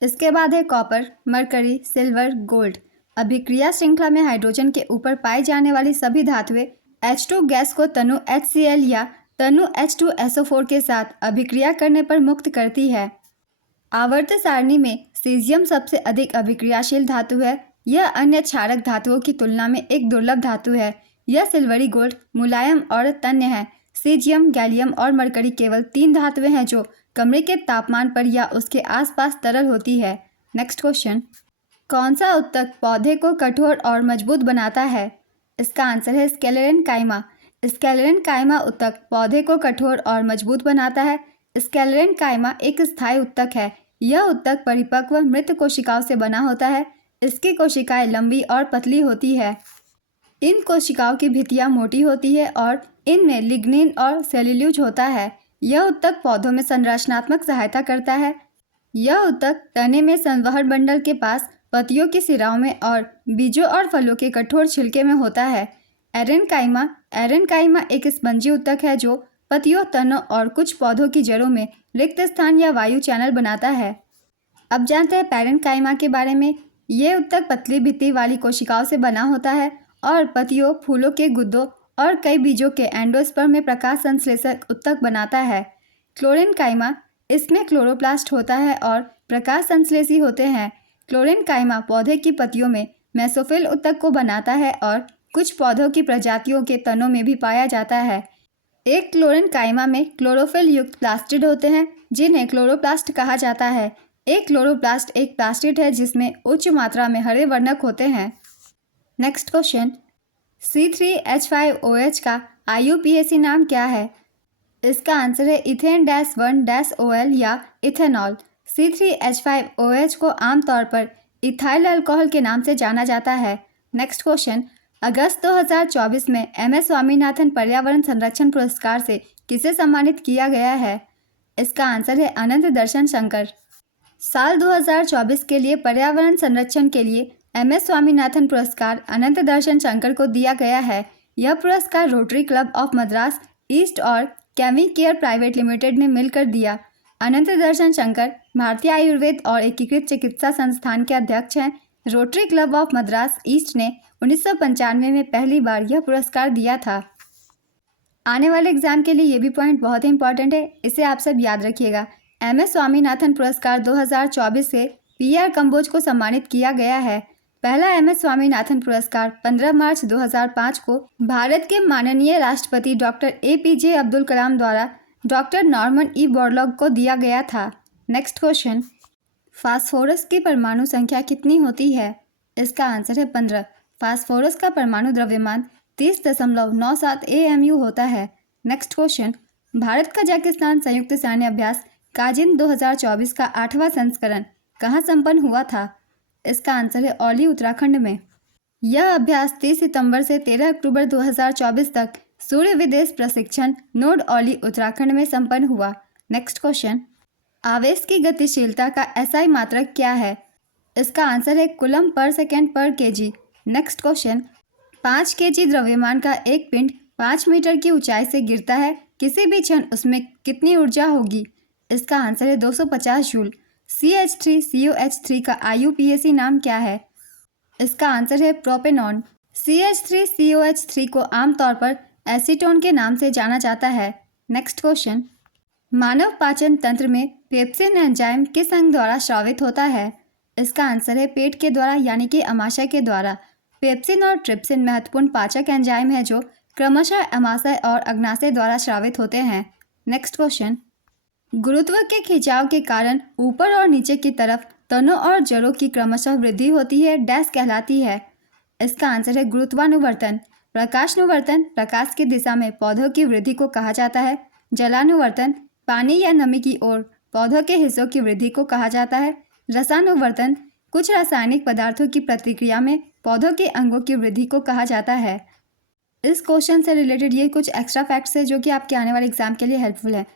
इसके बाद है कॉपर, मरकरी, सिल्वर, गोल्ड। अभिक्रिया श्रृंखला में हाइड्रोजन के ऊपर पाई जाने वाली सभी धातुएं H2 गैस को तनु HCl या तनु H2SO4 के साथ अभिक्रिया करने पर मुक्त करती है। आवर्त सारणी में सीजियम सबसे अधिक अभिक्रियाशील धातु है। यह अन्य क्षारक धातुओं की तुलना में एक दुर्लभ धातु है। यह सिल्वरी गोल्ड, मुलायम और तन्य है। सीजियम, गैलियम और मरकरी केवल 3 धातुएं हैं जो कमरे के तापमान पर या उसके आसपास तरल होती है। नेक्स्ट क्वेश्चन, कौन सा ऊतक पौधे को कठोर और मजबूत बनाता है? इसका आंसर है स्क्लेरेनकाइमा। स्क्लेरेनकाइमा ऊतक पौधे को कठोर और मजबूत बनाता है। स्क्लेरेनकाइमा एक स्थायी ऊतक है। यह ऊतक परिपक्व मृत कोशिकाओं से बना होता है। इसकी कोशिकाएं लंबी और पतली होती है। इन कोशिकाओं की भित्तियां मोटी होती है और इनमें लिग्निन और सेल्यूलोज होता है। यह ऊतक पौधों में संरचनात्मक सहायता करता है। यह ऊतक तने में संवहन मंडल के पास, पत्तियों की सिराओं में और बीजों और फलों के कठोर छिलके में होता है। एरेनकाइमा एक स्पंजी ऊतक है जो पत्तियों, तनों और कुछ पौधों की जड़ों में रिक्त स्थान या वायु चैनल बनाता है। अब जानते हैं पैरेन्काइमा के बारे में। ये ऊतक पतली भित्ति वाली कोशिकाओं से बना होता है और पत्तियों, फूलों के गुद्दों और कई बीजों के एंडोस्पर्म में प्रकाश संश्लेषक ऊतक बनाता है। क्लोरेनकाइमा, इसमें क्लोरोप्लास्ट होता है और प्रकाश संश्लेषी होते हैं। क्लोरेनकाइमा पौधे की पत्तियों में मेसोफिल ऊतक को बनाता है और कुछ पौधों की प्रजातियों के तनों में भी पाया जाता है। एक क्लोरेनकाइमा में क्लोरोफिल युक्त प्लास्टिड होते हैं जिन्हें क्लोरोप्लास्ट कहा जाता है। एक क्लोरोप्लास्ट एक प्लास्टिड है जिसमें उच्च मात्रा में हरे वर्णक होते हैं। नेक्स्ट क्वेश्चन, C3H5OH का IUPAC नाम क्या है? इसका आंसर है इथेन-1-OL या इथेनॉल। C3H5OH को आमतौर पर इथाइल अल्कोहल के नाम से जाना जाता है। नेक्स्ट क्वेश्चन, अगस्त 2024 में MS स्वामीनाथन पर्यावरण संरक्षण पुरस्कार से किसे सम्मानित किया गया है? इसका आंसर है अनंत दर्शन शंकर। साल 2024 के लिए पर्यावरण संरक्षण के लिए MS स्वामीनाथन पुरस्कार अनंत दर्शन शंकर को दिया गया है। यह पुरस्कार rotary club of Madras east और कैमी केयर प्राइवेट लिमिटेड ने मिलकर दिया। अनंत दर्शन शंकर भारतीय आयुर्वेद और एकीकृत चिकित्सा संस्थान के अध्यक्ष हैं। Rotary club of Madras east ने 1995 में पहली बार यह पुरस्कार दिया था। आने वाले एग्जाम के लिए ये भी पॉइंट बहुत ही इंपॉर्टेंट है, इसे आप सब याद रखिएगा। MS स्वामीनाथन पुरस्कार 2024 से PR कंबोज को सम्मानित किया गया है। पहला MS स्वामीनाथन पुरस्कार 15 मार्च 2005 को भारत के माननीय राष्ट्रपति डॉक्टर APJ अब्दुल कलाम द्वारा डॉक्टर नॉर्मन E बोरलॉग को दिया गया था। नेक्स्ट क्वेश्चन, फास्फोरस की परमाणु संख्या कितनी होती है? इसका आंसर है 15। फास्फोरस का परमाणु द्रव्यमान 30.97 AMU होता है। नेक्स्ट क्वेश्चन, भारत कजाकिस्तान संयुक्त सैन्य अभ्यास काजिन 2024 का 8वां संस्करण कहाँ संपन्न हुआ था? इसका आंसर है औली, उत्तराखंड में। यह अभ्यास 30 सितंबर से 13 अक्टूबर 2024 तक सूर्य विदेश प्रशिक्षण नोड औली, उत्तराखंड में संपन्न हुआ। नेक्स्ट क्वेश्चन, आवेश की गतिशीलता का SI मात्रक क्या है? इसका आंसर है कूलम पर सेकेंड पर kg। नेक्स्ट क्वेश्चन, 5 kg द्रव्यमान का एक पिंड 5 मीटर की ऊंचाई से गिरता है, किसी भी क्षण उसमें कितनी ऊर्जा होगी? इसका आंसर है 250 जूल। CH3COH3 का IUPAC नाम क्या है? इसका आंसर है प्रोपेनॉन। CH3COH3 को आमतौर पर एसीटोन के नाम से जाना जाता है। नेक्स्ट क्वेश्चन, मानव पाचन तंत्र में पेप्सिन एंजाइम किस अंग द्वारा स्रावित होता है? इसका आंसर है पेट के द्वारा, यानी कि अमाशय के द्वारा। पेप्सिन और ट्रिप्सिन महत्वपूर्ण पाचक एंजाइम है जो क्रमशः अमाशय और अग्नाशय द्वारा स्रावित होते हैं। नेक्स्ट क्वेश्चन, गुरुत्व के खिंचाव के कारण ऊपर और नीचे की तरफ तनों और जड़ों की क्रमशः वृद्धि होती है, डैश कहलाती है? इसका आंसर है गुरुत्वानुवर्तन। प्रकाशानुवर्तन प्रकाश की दिशा में पौधों की वृद्धि को कहा जाता है। जलानुवर्तन पानी या नमी की ओर पौधों के हिस्सों की वृद्धि को कहा जाता है। रसानुवर्तन कुछ रासायनिक पदार्थों की प्रतिक्रिया में पौधों के अंगों की वृद्धि को कहा जाता है। इस क्वेश्चन से रिलेटेड ये कुछ एक्स्ट्रा फैक्ट्स है जो कि आपके आने वाले एग्जाम के लिए हेल्पफुल है।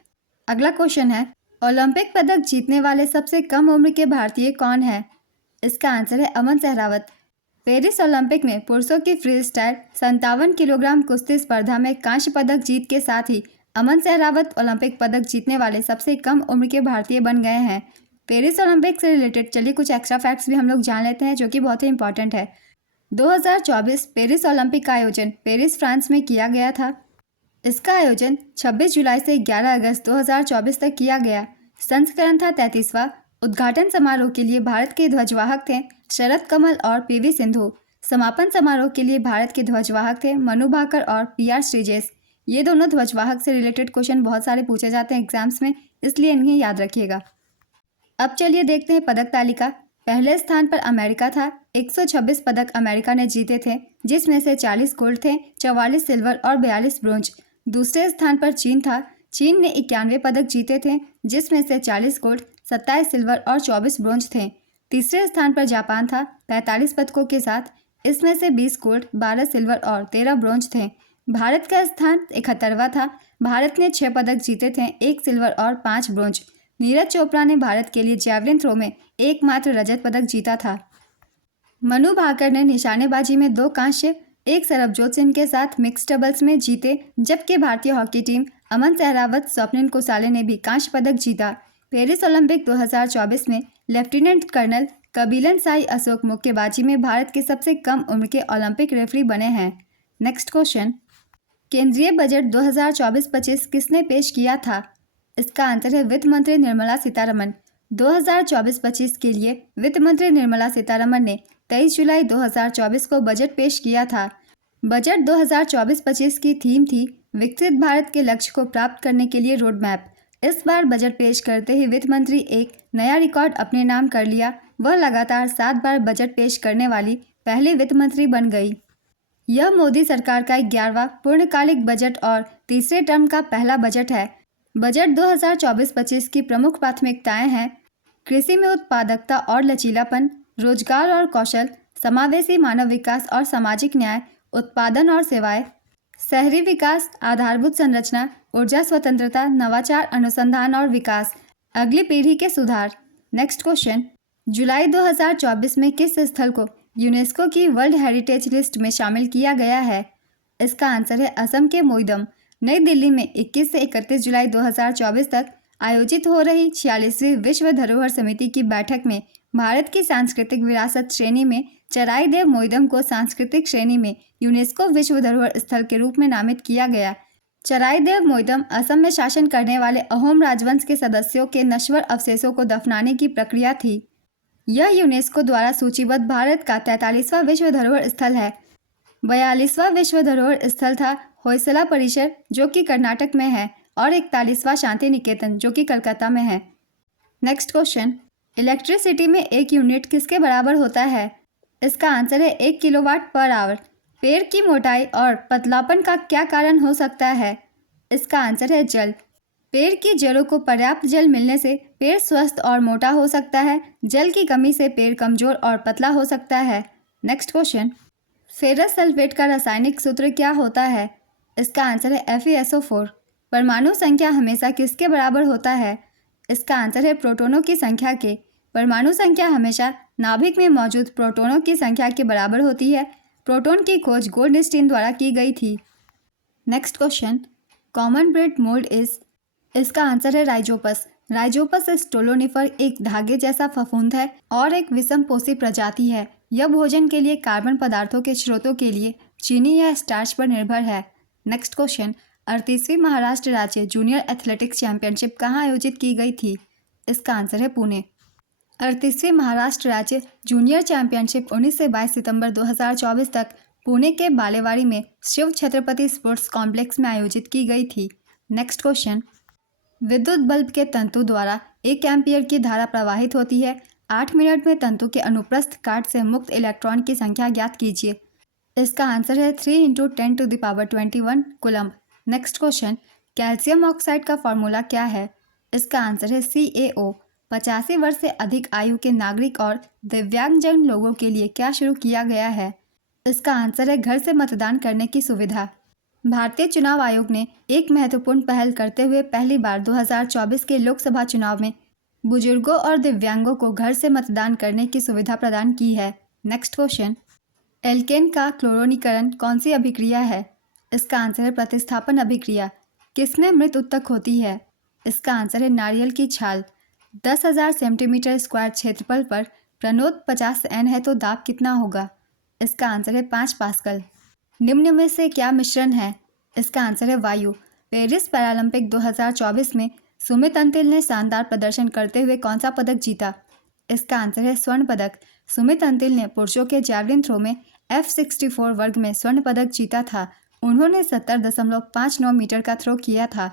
अगला क्वेश्चन है, ओलंपिक पदक जीतने वाले सबसे कम उम्र के भारतीय कौन है? इसका आंसर है अमन सहरावत। पेरिस ओलंपिक में पुरुषों की फ्री स्टाइल 57 किलोग्राम कुश्ती स्पर्धा में कांस्य पदक जीत के साथ ही अमन सहरावत ओलंपिक पदक जीतने वाले सबसे कम उम्र के भारतीय बन गए हैं। पेरिस ओलंपिक से रिलेटेड चलिए कुछ एक्स्ट्रा फैक्ट्स भी हम लोग जान लेते हैं जो कि बहुत ही इंपॉर्टेंट है। 2024 पेरिस ओलंपिक का आयोजन पेरिस, फ्रांस में किया गया था। इसका आयोजन 26 जुलाई से 11 अगस्त 2024 तक किया गया। संस्करण था 33वां। उद्घाटन समारोह के लिए भारत के ध्वजवाहक थे शरद कमल और PV सिंधु। समापन समारोह के लिए भारत के ध्वजवाहक थे मनु भाकर और PR श्रीजेश। ये दोनों ध्वजवाहक से रिलेटेड क्वेश्चन बहुत सारे पूछे जाते हैं एग्जाम्स में, इसलिए इन्हें याद रखिएगा। अब चलिए देखते हैं पदक तालिका। पहले स्थान पर अमेरिका था, 126 पदक अमेरिका ने जीते थे, जिसमें से 40 गोल्ड थे, 44 सिल्वर और 42 ब्रोंज। दूसरे स्थान पर चीन था। चीन ने 91 पदक जीते थे, जिसमें से 40 गोल्ड, 27 सिल्वर और 24 ब्रोंज थे। तीसरे स्थान पर जापान था 45 पदकों के साथ, इसमें से 20 गोल्ड, 12 सिल्वर और 13 ब्रोंज थे। भारत का स्थान 71वां था। भारत ने 6 पदक जीते थे, 1 सिल्वर और 5 ब्रोंज। नीरज चोपड़ा ने भारत के लिए जैवलिन थ्रो में एकमात्र रजत पदक जीता था। मनु भाकर ने निशानेबाजी में 2 कांस्य, 1 सरबजोत सिंह के साथ मिक्स डबल्स में जीते, जबकि भारतीय हॉकी टीम अमन सहरावत, स्वप्निल कोसाले ने भी कांस्य पदक जीता। पेरिस ओलंपिक 2024 में लेफ्टिनेंट कर्नल कबीलन साई अशोक मुक्केबाजी में भारत के सबसे कम उम्र के ओलंपिक रेफरी बने हैं। नेक्स्ट क्वेश्चन, केंद्रीय बजट 2024-25 किसने पेश किया था? इसका आंसर है वित्त मंत्री निर्मला सीतारमण। 2024-25 के लिए वित्त मंत्री निर्मला सीतारमण ने 23 जुलाई 2024 को बजट पेश किया था। बजट 2024-25 की थीम थी विकसित भारत के लक्ष्य को प्राप्त करने के लिए रोड मैप। इस बार बजट पेश करते ही वित्त मंत्री एक नया रिकॉर्ड अपने नाम कर लिया। वह लगातार 7 बार बजट पेश करने वाली पहली वित्त मंत्री बन गई। यह मोदी सरकार का 11वां पूर्णकालिक बजट और तीसरे टर्म का पहला बजट है। बजट 2024-25 की प्रमुख प्राथमिकताएं हैं कृषि में उत्पादकता और लचीलापन, रोजगार और कौशल, समावेशी मानव विकास और सामाजिक न्याय, उत्पादन और सेवाएं, शहरी विकास, आधारभूत संरचना, ऊर्जा स्वतंत्रता, नवाचार, अनुसंधान और विकास, अगली पीढ़ी के सुधार। नेक्स्ट क्वेश्चन, जुलाई 2024 में किस स्थल को यूनेस्को की वर्ल्ड हेरिटेज लिस्ट में शामिल किया गया है? इसका आंसर है असम के मोइदम। नई दिल्ली में 21 से 31 जुलाई 2024 तक आयोजित हो रही 46वीं विश्व धरोहर समिति की बैठक में भारत की सांस्कृतिक विरासत श्रेणी में चराई देव मोइदम को सांस्कृतिक श्रेणी में यूनेस्को विश्व धरोहर स्थल के रूप में नामित किया गया। चराई देव मोइदम असम में शासन करने वाले अहोम राजवंश के सदस्यों के नश्वर अवशेषों को दफनाने की प्रक्रिया थी। यह यूनेस्को द्वारा सूचीबद्ध भारत का 43वां विश्व धरोहर स्थल है। 42वां विश्व धरोहर स्थल था होयसला परिसर जो कि कर्नाटक में है और 41वां शांति निकेतन जो कि कलकत्ता में है। नेक्स्ट क्वेश्चन, इलेक्ट्रिसिटी में 1 यूनिट किसके बराबर होता है? इसका आंसर है 1 किलोवाट पर आवर। पेड़ की मोटाई और पतलापन का क्या कारण हो सकता है? इसका आंसर है जल। पेड़ की जड़ों को पर्याप्त जल मिलने से पेड़ स्वस्थ और मोटा हो सकता है। जल की कमी से पेड़ कमजोर और पतला हो सकता है। नेक्स्ट क्वेश्चन, फेरस सल्फेट का रासायनिक सूत्र क्या होता है? इसका आंसर है FeSO4। परमाणु संख्या हमेशा किसके बराबर होता है? इसका आंसर है प्रोटॉनों की संख्या के। परमाणु संख्या हमेशा नाभिक में मौजूद प्रोटॉनों की संख्या के बराबर होती है। प्रोटॉन की खोज गोल्डस्टीन द्वारा की गई थी। Next question, common bread mould is. इसका आंसर है राइजोपस। राइजोपस स्टोलोनिफर एक धागे जैसा फफूंद है और एक विषमपोषी प्रजाति है। यह भोजन के लिए कार्बन पदार्थों के स्रोतों के लिए चीनी या स्टार्च पर निर्भर है। नेक्स्ट क्वेश्चन, 38वीं महाराष्ट्र राज्य जूनियर एथलेटिक्स चैंपियनशिप कहाँ आयोजित की गई थी? इसका आंसर है पुणे। 38वीं महाराष्ट्र राज्य जूनियर चैंपियनशिप 19 से 22 सितंबर 2024 तक पुणे के बालेवाड़ी में शिव छत्रपति स्पोर्ट्स कॉम्प्लेक्स में आयोजित की गई थी। नेक्स्ट क्वेश्चन, विद्युत बल्ब के तंतु द्वारा 1 एम्पीयर की धारा प्रवाहित होती है। 8 मिनट में तंतु के अनुप्रस्थ काट से मुक्त इलेक्ट्रॉन की संख्या ज्ञात कीजिए। इसका आंसर है 3 × 10⁻21 coulomb. Next question, calcium oxide का फॉर्मूला क्या है? इसका आंसर है CaO। 85 वर्ष से अधिक आयु के नागरिक और दिव्यांगजन लोगों के लिए क्या शुरू किया गया है? इसका आंसर है घर से मतदान करने की सुविधा। भारतीय चुनाव आयोग ने एक महत्वपूर्ण पहल करते हुए पहली बार 2024 के लोकसभा चुनाव में बुजुर्गों और दिव्यांगों को घर से मतदान करने की सुविधा प्रदान की है। नेक्स्ट क्वेश्चन, एल्केन का क्लोरोनीकरण कौन सी अभिक्रिया है? इसका आंसर है प्रतिस्थापन अभिक्रिया। किसमें मृत उत्तक होती है? इसका आंसर है नारियल की छाल। 10,000 सेंटीमीटर स्क्वायर क्षेत्रफल पर प्रणोद 50 N है तो दाब कितना होगा? इसका आंसर है 5 पास्कल। निम्न में से क्या मिश्रण है? इसका आंसर है वायु। पेरिस पैरालंपिक 2024 में सुमित अंतिल ने शानदार प्रदर्शन करते हुए कौन सा पदक जीता? इसका आंसर है स्वर्ण पदक। सुमित अंतिल ने पुरुषों के जैवलिन थ्रो में F64 वर्ग में स्वर्ण पदक जीता था। उन्होंने 70.59 मीटर का थ्रो किया था।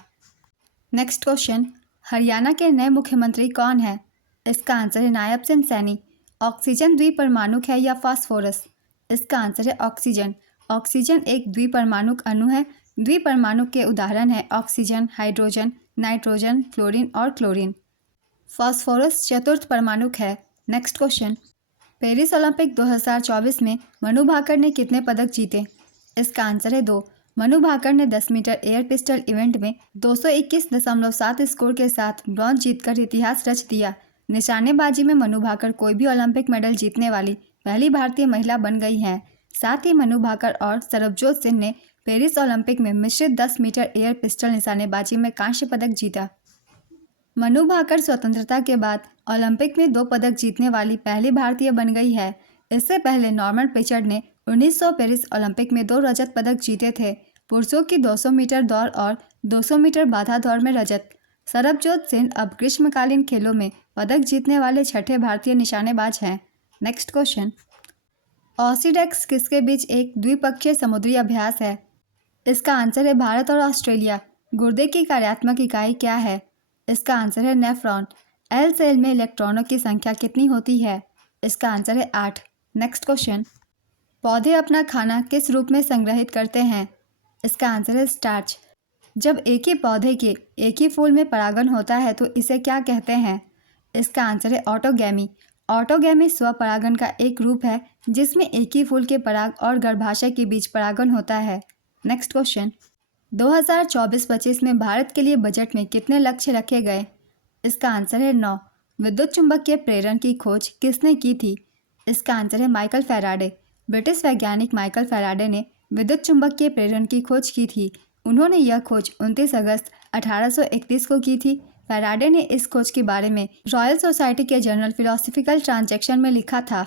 नेक्स्ट क्वेश्चन, हरियाणा के नए मुख्यमंत्री कौन है? इसका आंसर है नायब सिंह सैनी। ऑक्सीजन द्विपरमाणुक है या फास्फोरस? इसका आंसर है ऑक्सीजन। ऑक्सीजन एक द्विपरमाणुक अणु है। द्विपरमाणुक के उदाहरण है ऑक्सीजन, हाइड्रोजन, नाइट्रोजन, फ्लोरीन और क्लोरीन। फास्फोरस चतुर्थ परमाणुक है। नेक्स्ट क्वेश्चन, पेरिस ओलंपिक 2024 में मनु भाकर ने कितने पदक जीते? इसका आंसर है 2। मनु भाकर ने 10 मीटर एयर पिस्टल इवेंट में 221.7 स्कोर के साथ ब्रॉन्ज जीतकर इतिहास रच दिया। निशानेबाजी में मनु भाकर कोई भी ओलंपिक मेडल जीतने वाली पहली भारतीय महिला बन गई हैं। साथ ही मनु भाकर और सरबजोत सिंह ने पेरिस ओलंपिक में मिश्रित 10 मीटर एयर पिस्टल निशानेबाजी में कांस्य पदक जीता। मनु भाकर स्वतंत्रता के बाद ओलंपिक में 2 पदक जीतने वाली पहली भारतीय बन गई है। इससे पहले नॉर्मन पिचर्ड ने 1900 पेरिस ओलंपिक में 2 रजत पदक जीते थे। पुरुषों की 200 मीटर दौड़ और 200 मीटर बाधा दौड़ में रजत। सरबजोत सिंह अब ग्रीष्मकालीन खेलों में पदक जीतने वाले छठे भारतीय निशानेबाज हैं। नेक्स्ट क्वेश्चन, ऑसिडेक्स किसके बीच एक द्विपक्षीय समुद्री अभ्यास है? इसका आंसर है भारत और ऑस्ट्रेलिया। गुर्दे की कार्यात्मक इकाई क्या है? इसका आंसर है नेफ्रॉन। एल सेल में इलेक्ट्रॉनों की संख्या कितनी होती है? इसका आंसर है 8। नेक्स्ट क्वेश्चन, पौधे अपना खाना किस रूप में संग्रहित करते हैं? इसका आंसर है स्टार्च। जब एक ही पौधे के एक ही फूल में परागण होता है तो इसे क्या कहते हैं? इसका आंसर है ऑटोगैमी। ऑटोगैमी स्वपरागण का एक रूप है जिसमें एक ही फूल के पराग और गर्भाशय के बीच परागण होता है। नेक्स्ट क्वेश्चन, 2024-25 में भारत के लिए बजट में कितने लक्ष्य रखे गए? इसका आंसर है 9। विद्युत चुंबकीय प्रेरण की खोज किसने की थी? इसका आंसर है माइकल फैराडे। ब्रिटिश वैज्ञानिक माइकल फैराडे ने विद्युत चुंबकीय प्रेरण की खोज की थी। उन्होंने यह खोज 29 अगस्त 1831 को की थी। फैराडे ने इस खोज के बारे में रॉयल सोसाइटी के जर्नल फिलोसफिकल ट्रांजैक्शन में लिखा था।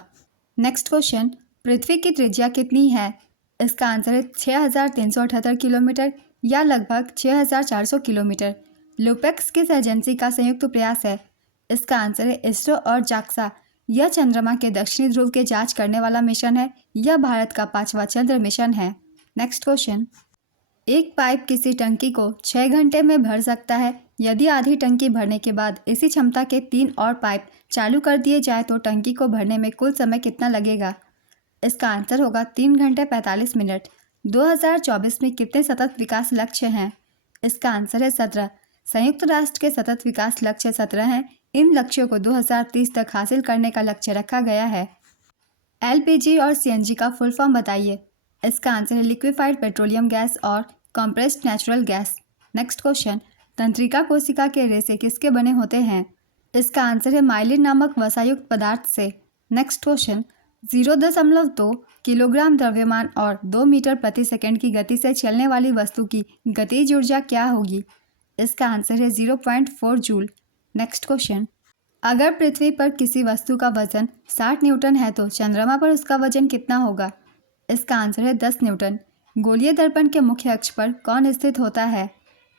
नेक्स्ट क्वेश्चन, पृथ्वी की त्रिज्या कितनी है? इसका आंसर है 6,378 किलोमीटर या लगभग 6,400 किलोमीटर। लुपेक्स किस एजेंसी का संयुक्त प्रयास है? इसका आंसर है इसरो और जाक्सा। यह चंद्रमा के दक्षिणी ध्रुव के जांच करने वाला मिशन है। यह भारत का 5वां चंद्र मिशन है। नेक्स्ट क्वेश्चन, एक पाइप किसी टंकी को 6 घंटे में भर सकता है। यदि आधी टंकी भरने के बाद इसी क्षमता के 3 और पाइप चालू कर दिए जाए तो टंकी को भरने में कुल समय कितना लगेगा? इसका आंसर होगा 3 घंटे 45 मिनट। 2024 में कितने सतत विकास लक्ष्य हैं? इसका आंसर है 17। संयुक्त राष्ट्र के सतत विकास लक्ष्य 17 हैं। इन लक्ष्यों को 2030 तक हासिल करने का लक्ष्य रखा गया है। एलपीजी और सीएनजी का फुल फॉर्म बताइए। इसका आंसर है लिक्विफाइड पेट्रोलियम गैस और compressed natural gas. Next question, तंत्रिका कोशिका के रेशे किसके बने होते हैं? इसका आंसर है माइलिन नामक वसायुक्त पदार्थ से। नेक्स्ट क्वेश्चन, 0.2 किलोग्राम द्रव्यमान और 2 मीटर प्रति सेकंड की गति से चलने वाली वस्तु की गतिज ऊर्जा क्या होगी? इसका आंसर है 0.4 जूल। नेक्स्ट क्वेश्चन, अगर पृथ्वी पर किसी वस्तु का वजन 60 न्यूटन है तो चंद्रमा पर उसका वजन कितना होगा? इसका आंसर है 10 न्यूटन। गोलीय दर्पण के मुख्य अक्ष पर कौन स्थित होता है?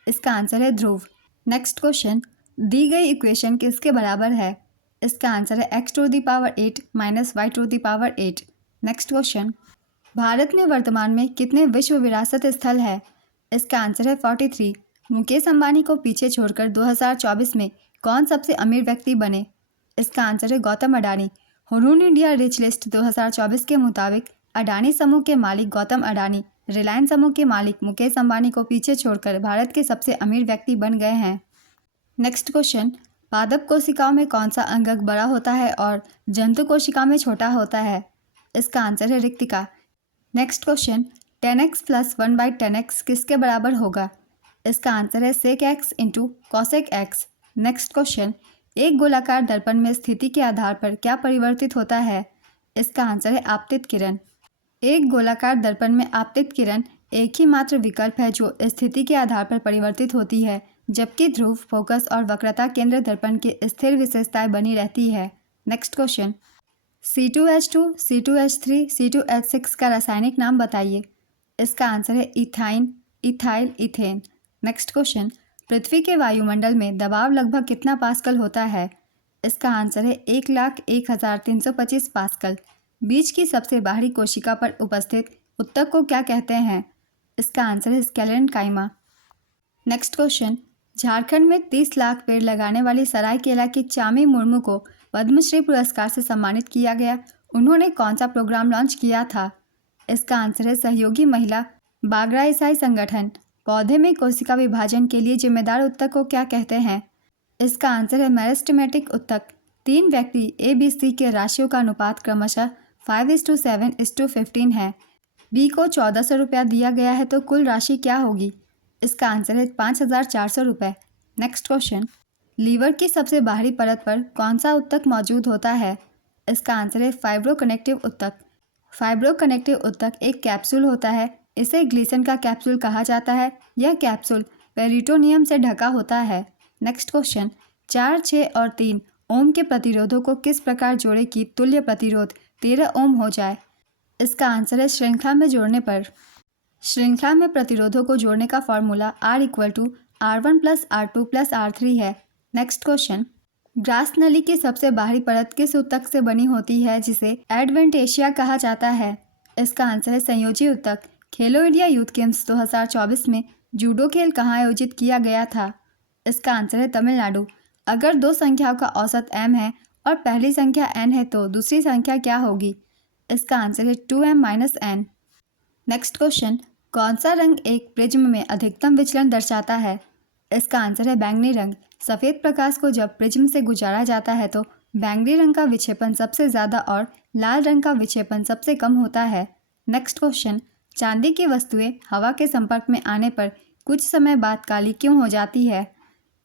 इसका आंसर है ध्रुव। नेक्स्ट क्वेश्चन, दी गई इक्वेशन किसके बराबर है? इसका आंसर है x⁸ minus y⁸. Next question, Bharat में वर्तमान में कितने विश्व विरासत स्थल है? इसका आंसर है 43। मुकेश अंबानी को पीछे छोड़कर 2024 में कौन सबसे अमीर व्यक्ति बने? इसका आंसर है Gautam Adani. Hurun India rich list 2024 के मुताबिक अडानी समूह के मालिक गौतम अडानी रिलायंस समूह के मालिक मुकेश अंबानी को पीछे छोड़कर भारत के सबसे अमीर व्यक्ति बन गए हैं। नेक्स्ट क्वेश्चन, पादप कोशिकाओं में कौन सा अंगक बड़ा होता है और जंतु कोशिका में छोटा होता है? इसका आंसर है रिक्तिका। नेक्स्ट क्वेश्चन, 10x + 1/10x किसके बराबर होगा? इसका आंसर है sec x × cosec x। Next question, एक गोलाकार दर्पण में स्थिति के आधार पर क्या परिवर्तित होता है? इसका आंसर है आपतित किरण। एक गोलाकार दर्पण में आपतित किरण एक ही मात्र विकल्प है जो स्थिति के आधार पर परिवर्तित होती है, जबकि ध्रुव, फोकस और वक्रता केंद्र दर्पण की स्थिर विशेषताएं बनी रहती है। Next question, C2H2, C2H3, C2H6 का रासायनिक नाम बताइए। इसका आंसर है ethyne, ethyl, ethane. Next question, पृथ्वी के वायुमंडल में दबाव लगभग कितना पास्कल होता है? इसका आंसर है 1,01,325 पास्कल। बीज की सबसे बाहरी कोशिका पर उपस्थित उत्तक को क्या कहते हैं? इसका आंसर है स्केलेरेन्काइमा। नेक्स्ट क्वेश्चन, झारखंड में 30 लाख पेड़ लगाने वाली सरायकेला की चामी मुर्मू को पद्मश्री पुरस्कार से सम्मानित किया गया। उन्होंने कौन सा प्रोग्राम लॉन्च किया था? इसका आंसर है सहयोगी महिला बागरा ईसाई संगठन। पौधे में कोशिका विभाजन के लिए जिम्मेदार उत्तक को क्या कहते हैं? इसका आंसर है मेरिस्टेमेटिक उत्तक। 3 व्यक्ति ABC के राशियों का अनुपात क्रमशः 5:7:15 है। B को 1400 रुपया दिया गया है तो कुल राशि क्या होगी? इसका आंसर है 5,400 रुपये। नेक्स्ट क्वेश्चन, लीवर की सबसे बाहरी परत पर कौन सा उत्तक मौजूद होता है? इसका आंसर है फाइब्रोकनेक्टिव उत्तक। फाइब्रोकनेक्टिव उत्तक एक कैप्सूल होता है। इसे ग्लीसन का कैप्सूल कहा जाता है। यह कैप्सूल पेरिटोनियम से ढका होता है। नेक्स्ट क्वेश्चन, 4, 6 और 3 ओम के प्रतिरोधों को किस प्रकार जोड़े कि तुल्य प्रतिरोध 13 ओम हो जाए? इसका आंसर है श्रृंखला में जोड़ने पर। श्रृंखला में प्रतिरोधों को जोड़ने का formula R = R1 + R2 + R3 है। नेक्स्ट क्वेश्चन, ग्रास नली की सबसे बाहरी परत किस उत्तक से बनी होती है जिसे एडवेंटेशिया कहा जाता है? इसका आंसर है संयोजी उत्तक। खेलो इंडिया यूथ गेम्स 2024 में जूडो खेल कहाँ आयोजित किया गया था? इसका आंसर है तमिलनाडु। अगर 2 संख्याओं का औसत m है और पहली संख्या n है तो दूसरी संख्या क्या होगी? इसका आंसर है 2m - n। नेक्स्ट क्वेश्चन, कौन सा रंग एक प्रिज्म में अधिकतम विचलन दर्शाता है? इसका आंसर है बैंगनी रंग। सफ़ेद प्रकाश को जब प्रिज्म से गुजारा जाता है तो बैंगनी रंग का विक्षेपण सबसे ज़्यादा और लाल रंग का विक्षेपण सबसे कम होता है। नेक्स्ट क्वेश्चन, चांदी की वस्तुएं हवा के संपर्क में आने पर कुछ समय बाद काली क्यों हो जाती है?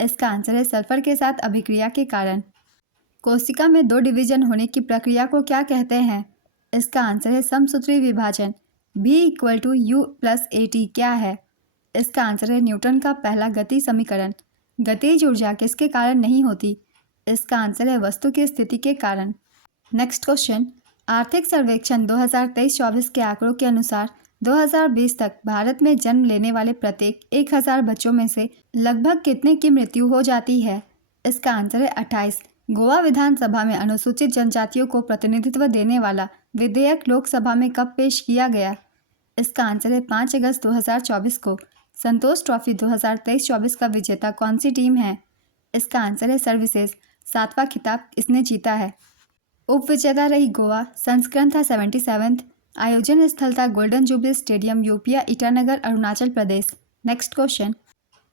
इसका आंसर है सल्फर के साथ अभिक्रिया के कारण। कोशिका में 2 डिवीजन होने की प्रक्रिया को क्या कहते हैं? इसका आंसर है समसूत्री विभाजन। B = U + AT क्या है? इसका आंसर है न्यूटन का पहला गति समीकरण। गतिज ऊर्जा किसके कारण नहीं होती? इसका आंसर है वस्तु की स्थिति के कारण। नेक्स्ट क्वेश्चन, आर्थिक सर्वेक्षण 2023-24 के आंकड़ों के अनुसार 2020 तक भारत में जन्म लेने वाले प्रत्येक 1000 बच्चों में से लगभग कितने की मृत्यु हो जाती है? इसका आंसर है 28। गोवा विधानसभा में अनुसूचित जनजातियों को प्रतिनिधित्व देने वाला विधेयक लोकसभा में कब पेश किया गया? इसका आंसर है 5 अगस्त 2024 को। संतोष ट्रॉफी 2023-24 का विजेता कौन सी टीम है? इसका आंसर है सर्विसेज। 7वां खिताब इसने जीता है। उप विजेता रही गोवा। संस्करण था 77। आयोजन स्थल था गोल्डन जुबली स्टेडियम, यूपिया, Itanagar, Arunachal Pradesh. Next question,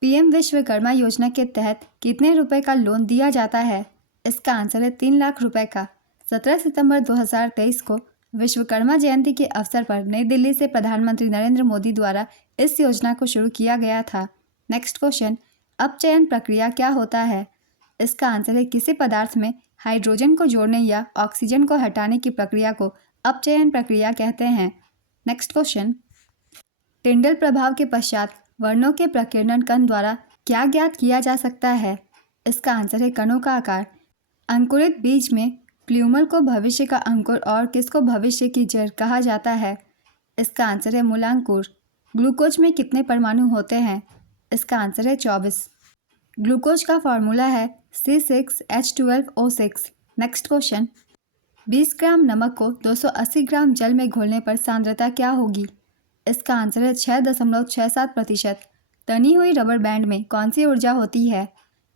PM Vishwakarma योजना के तहत कितने रुपए का लोन दिया जाता है? इसका आंसर है 3 लाख रुपए का। 17 सितंबर 2023 को विश्वकर्मा जयंती के अवसर पर नई दिल्ली से प्रधानमंत्री नरेंद्र मोदी द्वारा इस योजना को शुरू किया गया था। नेक्स्ट क्वेश्चन, अपचयन प्रक्रिया क्या होता है? इसका आंसर है किसी पदार्थ में हाइड्रोजन को जोड़ने या ऑक्सीजन को हटाने की प्रक्रिया को अपचयन प्रक्रिया कहते हैं। नेक्स्ट क्वेश्चन, टिंडल प्रभाव के पश्चात वर्णों के प्रकीर्णन कण द्वारा क्या ज्ञात किया जा सकता है? इसका आंसर है कणों का आकार। अंकुरित बीज में प्ल्यूमल को भविष्य का अंकुर और किसको भविष्य की जड़ कहा जाता है? इसका आंसर है मूलांकुर। ग्लूकोज में कितने परमाणु होते हैं? इसका आंसर है 24। ग्लूकोज का फॉर्मूला है C6H12O6। नेक्स्ट क्वेश्चन, 20 ग्राम नमक को 280 ग्राम जल में घोलने पर सांद्रता क्या होगी? इसका आंसर है 6.67%। तनी हुई रबर बैंड में कौन सी ऊर्जा होती है?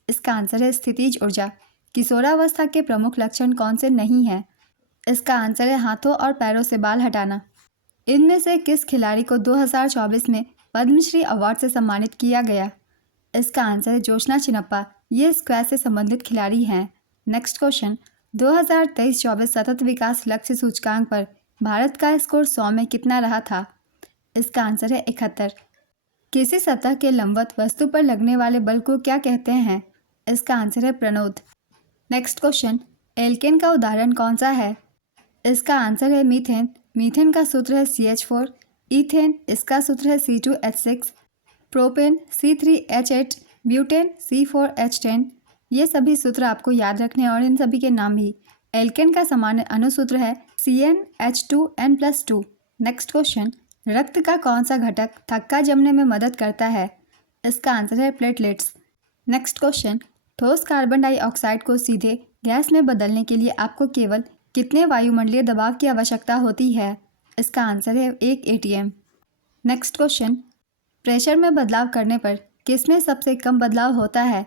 इसका आंसर है स्थितिज ऊर्जा। किशोरावस्था के प्रमुख लक्षण कौन से नहीं हैं? इसका आंसर है हाथों और पैरों से बाल हटाना। इनमें से किस खिलाड़ी को 2024 में पद्मश्री अवार्ड से सम्मानित किया गया? इसका आंसर है जोशना चिनप्पा। ये स्क्वैश से संबंधित खिलाड़ी हैं। नेक्स्ट क्वेश्चन, 2023-24 सतत विकास लक्ष्य सूचकांक पर भारत का स्कोर 100 में कितना रहा था? इसका आंसर है 71। किसी सतह के लंबवत वस्तु पर लगने वाले बल को क्या कहते हैं? इसका आंसर है प्रणोद। नेक्स्ट क्वेश्चन, एल्केन का उदाहरण कौन सा है? इसका आंसर है मीथेन। मीथेन का सूत्र है CH4। ईथेन, इसका सूत्र है C2H6। Propane C3H8। Butane C4H10। ये सभी सूत्र आपको याद रखने और इन सभी के नाम भी। एल्केन का सामान्य अणुसूत्र है CnH2n+2। नेक्स्ट क्वेश्चन, रक्त का कौन सा घटक थक्का जमने में मदद करता है? इसका आंसर है प्लेटलेट्स। नेक्स्ट क्वेश्चन, ठोस कार्बन डाइऑक्साइड को सीधे गैस में बदलने के लिए आपको केवल कितने वायुमंडलीय दबाव की आवश्यकता होती है? इसका आंसर है 1 atm। नेक्स्ट क्वेश्चन, प्रेशर में बदलाव करने पर किसमें सबसे कम बदलाव होता है?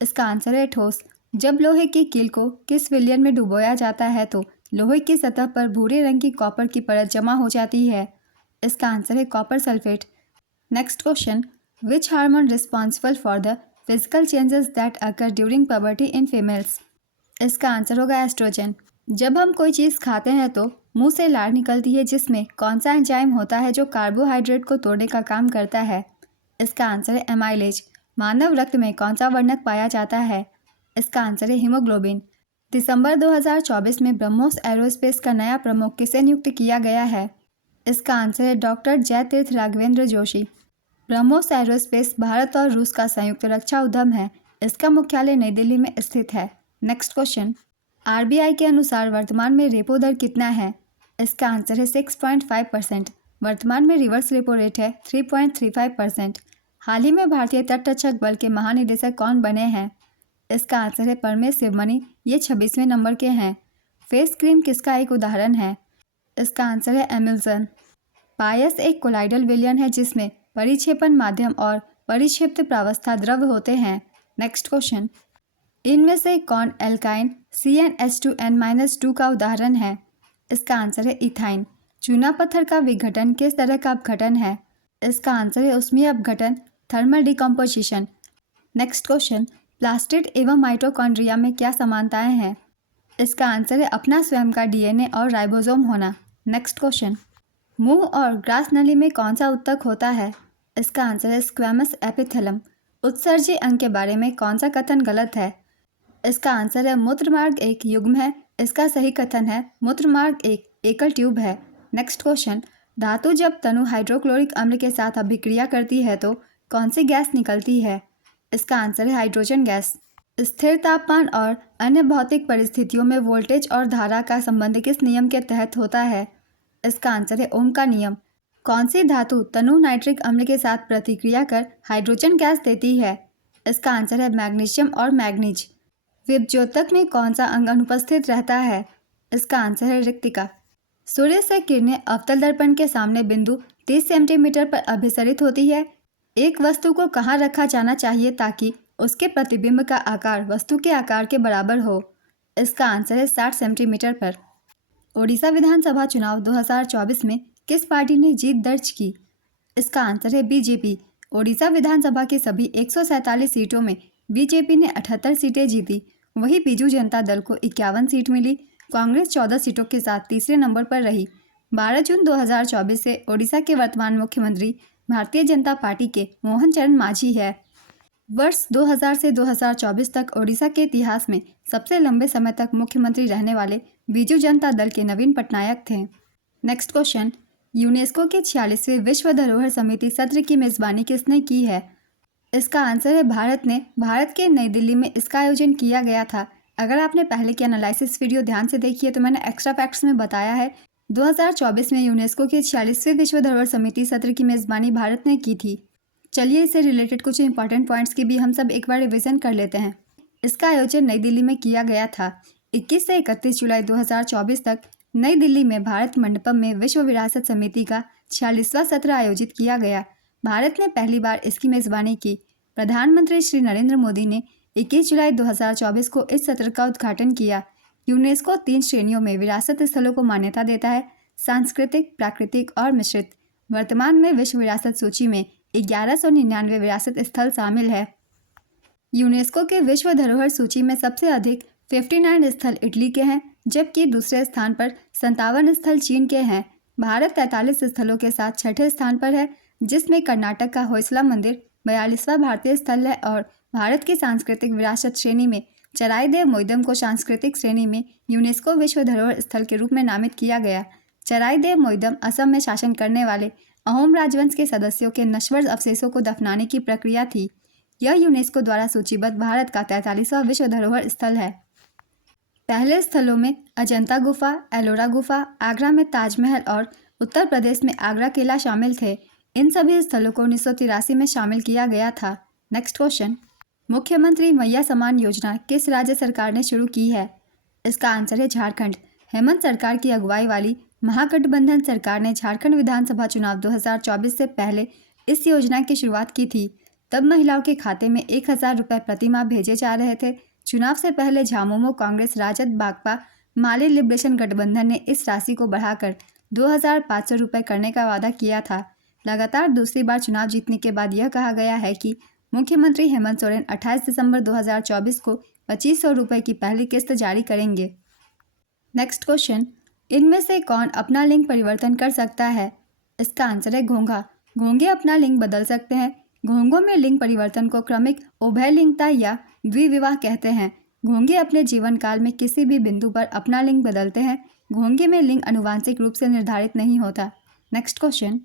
इसका आंसर है ठोस। जब लोहे की कील को किस विलयन में डुबोया जाता है तो लोहे की सतह पर भूरे रंग की कॉपर की परत जमा हो जाती है। इसका आंसर है copper sulphate. Next question, which hormone responsible for the physical changes that occur during puberty in females? इसका आंसर होगा एस्ट्रोजन। जब हम कोई चीज़ खाते हैं तो मुंह से लार निकलती है, जिसमें कौन सा एंजाइम होता है जो कार्बोहाइड्रेट को तोड़ने का काम करता है? इसका आंसर है एमाइलेज। मानव रक्त में कौन सा वर्णक पाया जाता है? इसका आंसर है हीमोग्लोबिन। दिसंबर 2024 में ब्रह्मोस एरोस्पेस का नया प्रमुख किसे नियुक्त किया गया है? इसका आंसर है डॉक्टर जयतीर्थ राघवेंद्र जोशी। ब्रह्मोस एरोस्पेस भारत और रूस का संयुक्त रक्षा उद्यम है। इसका मुख्यालय नई दिल्ली में स्थित है। नेक्स्ट क्वेश्चन, RBI के अनुसार वर्तमान में रेपो दर कितना है? इसका आंसर है 6.5%। वर्तमान में रिवर्स रेपो रेट है 3.35%। हाल ही में भारतीय तटरक्षक बल के महानिदेशक कौन बने हैं? इसका आंसर है परमेश शिवमणि। ये 26वें नंबर के हैं। फेस क्रीम किसका एक उदाहरण है? इसका आंसर है एमिल्सन। पायस एक कोलाइडल विलयन है जिसमें परिक्षेपण माध्यम और परिक्षिप्त प्रावस्था द्रव होते हैं। नेक्स्ट क्वेश्चन, इनमें से कौन एल्काइन CnH2n-2 का उदाहरण है? इसका आंसर है इथाइन। चूना पत्थर का विघटन किस तरह का अपघटन है? इसका आंसर है ऊष्मीय अपघटन, thermal decomposition. Next question, plastid एवं माइटोकॉन्ड्रिया में क्या समानताएं हैं? इसका आंसर है अपना स्वयं का DNA और राइबोसोम होना। नेक्स्ट क्वेश्चन, मुंह और ग्रास नली में कौन सा उत्तक होता है? इसका आंसर है स्क्वैमस एपिथेलम। उत्सर्जी अंग के बारे में कौन सा कथन गलत है? इसका आंसर है मूत्रमार्ग एक युग्म है। इसका सही कथन है मूत्रमार्ग एक एकल ट्यूब है। नेक्स्ट क्वेश्चन, धातु जब तनु हाइड्रोक्लोरिक अम्ल के साथ अभिक्रिया करती है तो कौन सी गैस निकलती है? इसका आंसर है हाइड्रोजन गैस। स्थिर तापमान और अन्य भौतिक परिस्थितियों में वोल्टेज और धारा का संबंध किस नियम के तहत होता है? इसका आंसर है ओम का नियम। कौन सी धातु तनु नाइट्रिक अम्ल के साथ प्रतिक्रिया कर हाइड्रोजन गैस देती है? इसका आंसर है मैग्नीशियम और मैग्नीज। विपज्योतक में कौन सा अंग अनुपस्थित रहता है? इसका आंसर है रिक्तिका। सूर्य से किरणें अवतल दर्पण के सामने बिंदु 30 सेंटीमीटर पर अभिसरित होती है। एक वस्तु को कहाँ रखा जाना चाहिए ताकि उसके प्रतिबिंब का आकार वस्तु के आकार के बराबर हो? इसका आंसर है 60 सेंटीमीटर पर। ओडिशा विधानसभा चुनाव 2024 में किस पार्टी ने जीत दर्ज की? इसका आंसर है बीजेपी। ओडिशा विधानसभा की सभी 147 सीटों में बीजेपी ने 78 सीटें जीती। वहीं बीजू जनता दल को 51 सीट मिली। कांग्रेस 14 सीटों के साथ तीसरे नंबर पर रही। 12 जून 2024 से ओडिशा के वर्तमान मुख्यमंत्री भारतीय जनता पार्टी के मोहन चरण मांझी है। वर्ष 2000 से 2024 तक ओडिशा के इतिहास में सबसे लंबे समय तक मुख्यमंत्री रहने वाले बीजू जनता दल के नवीन पटनायक थे। नेक्स्ट क्वेश्चन, यूनेस्को के 46वें विश्व धरोहर समिति सत्र की मेजबानी किसने की है? इसका आंसर है भारत ने। भारत के नई दिल्ली में इसका आयोजन किया गया था। अगर आपने पहले की एनालिसिस वीडियो ध्यान से देखी है तो मैंने एक्स्ट्रा फैक्ट्स में बताया है 2024 में यूनेस्को के 46वें विश्व धरोहर समिति सत्र की मेजबानी भारत ने की थी। चलिए इससे रिलेटेड कुछ इंपॉर्टेंट पॉइंट्स की भी हम सब एक बार रिविजन कर लेते हैं। इसका आयोजन नई दिल्ली में किया गया था। 21 से 31 जुलाई 2024 तक नई दिल्ली में भारत मंडपम में विश्व विरासत समिति का 46वां सत्र आयोजित किया गया। भारत ने पहली बार इसकी मेजबानी की। प्रधानमंत्री श्री नरेंद्र मोदी ने 21 जुलाई 2024 को इस सत्र का उद्घाटन किया। यूनेस्को 3 श्रेणियों में विरासत स्थलों को मान्यता देता है, सांस्कृतिक, प्राकृतिक और मिश्रित। वर्तमान में विश्व विरासत सूची में 1199 विरासत स्थल शामिल है। यूनेस्को के विश्व धरोहर सूची में सबसे अधिक 59 स्थल इटली के हैं, जबकि दूसरे स्थान पर 57 स्थल चीन के हैं। भारत 43 स्थलों के साथ छठे स्थान पर है, जिसमें कर्नाटक का होयसला मंदिर 42वां भारतीय स्थल है और भारत की सांस्कृतिक विरासत श्रेणी में चराइदेव मोइदम को सांस्कृतिक श्रेणी में यूनेस्को विश्व धरोहर स्थल के रूप में नामित किया गया। चराइदेव मोइदम असम में शासन करने वाले अहोम राजवंश के सदस्यों के नश्वर अवशेषों को दफनाने की प्रक्रिया थी। यह यूनेस्को द्वारा सूचीबद्ध भारत का 43वां विश्व धरोहर स्थल है। पहले स्थलों में अजंता गुफा, एलोरा गुफा, आगरा में ताजमहल और उत्तर प्रदेश में आगरा किला शामिल थे। इन सभी स्थलों को 1983 में शामिल किया गया था। नेक्स्ट क्वेश्चन, मुख्यमंत्री मैया सम्मान योजना किस राज्य सरकार ने शुरू की है? इसका आंसर है झारखंड। हेमंत सरकार की अगुवाई वाली महागठबंधन सरकार ने झारखंड विधानसभा चुनाव 2024 से पहले इस योजना की शुरुआत की थी। तब महिलाओं के खाते में 1000 रुपये प्रति माह भेजे जा रहे थे। चुनाव से पहले झामुमो, कांग्रेस, राजद, भाकपा, माली लिबरेशन गठबंधन ने इस राशि को बढ़ाकर 2500 रुपये करने का वादा किया था। लगातार दूसरी बार चुनाव जीतने के बाद यह कहा गया है कि मुख्यमंत्री हेमंत सोरेन 28 दिसंबर 2024 को 2500 रुपये की पहली किस्त जारी करेंगे। नेक्स्ट क्वेश्चन, इनमें से कौन अपना लिंग परिवर्तन कर सकता है? इसका आंसर है घोंघा। घोंघे अपना लिंग बदल सकते हैं। घोंघों में लिंग परिवर्तन को क्रमिक उभयलिंगता या द्विविवाह कहते हैं। घोंघे अपने जीवन काल में किसी भी बिंदु पर अपना लिंग बदलते हैं। घोंघे में लिंग आनुवांशिक रूप से निर्धारित नहीं होता। नेक्स्ट क्वेश्चन,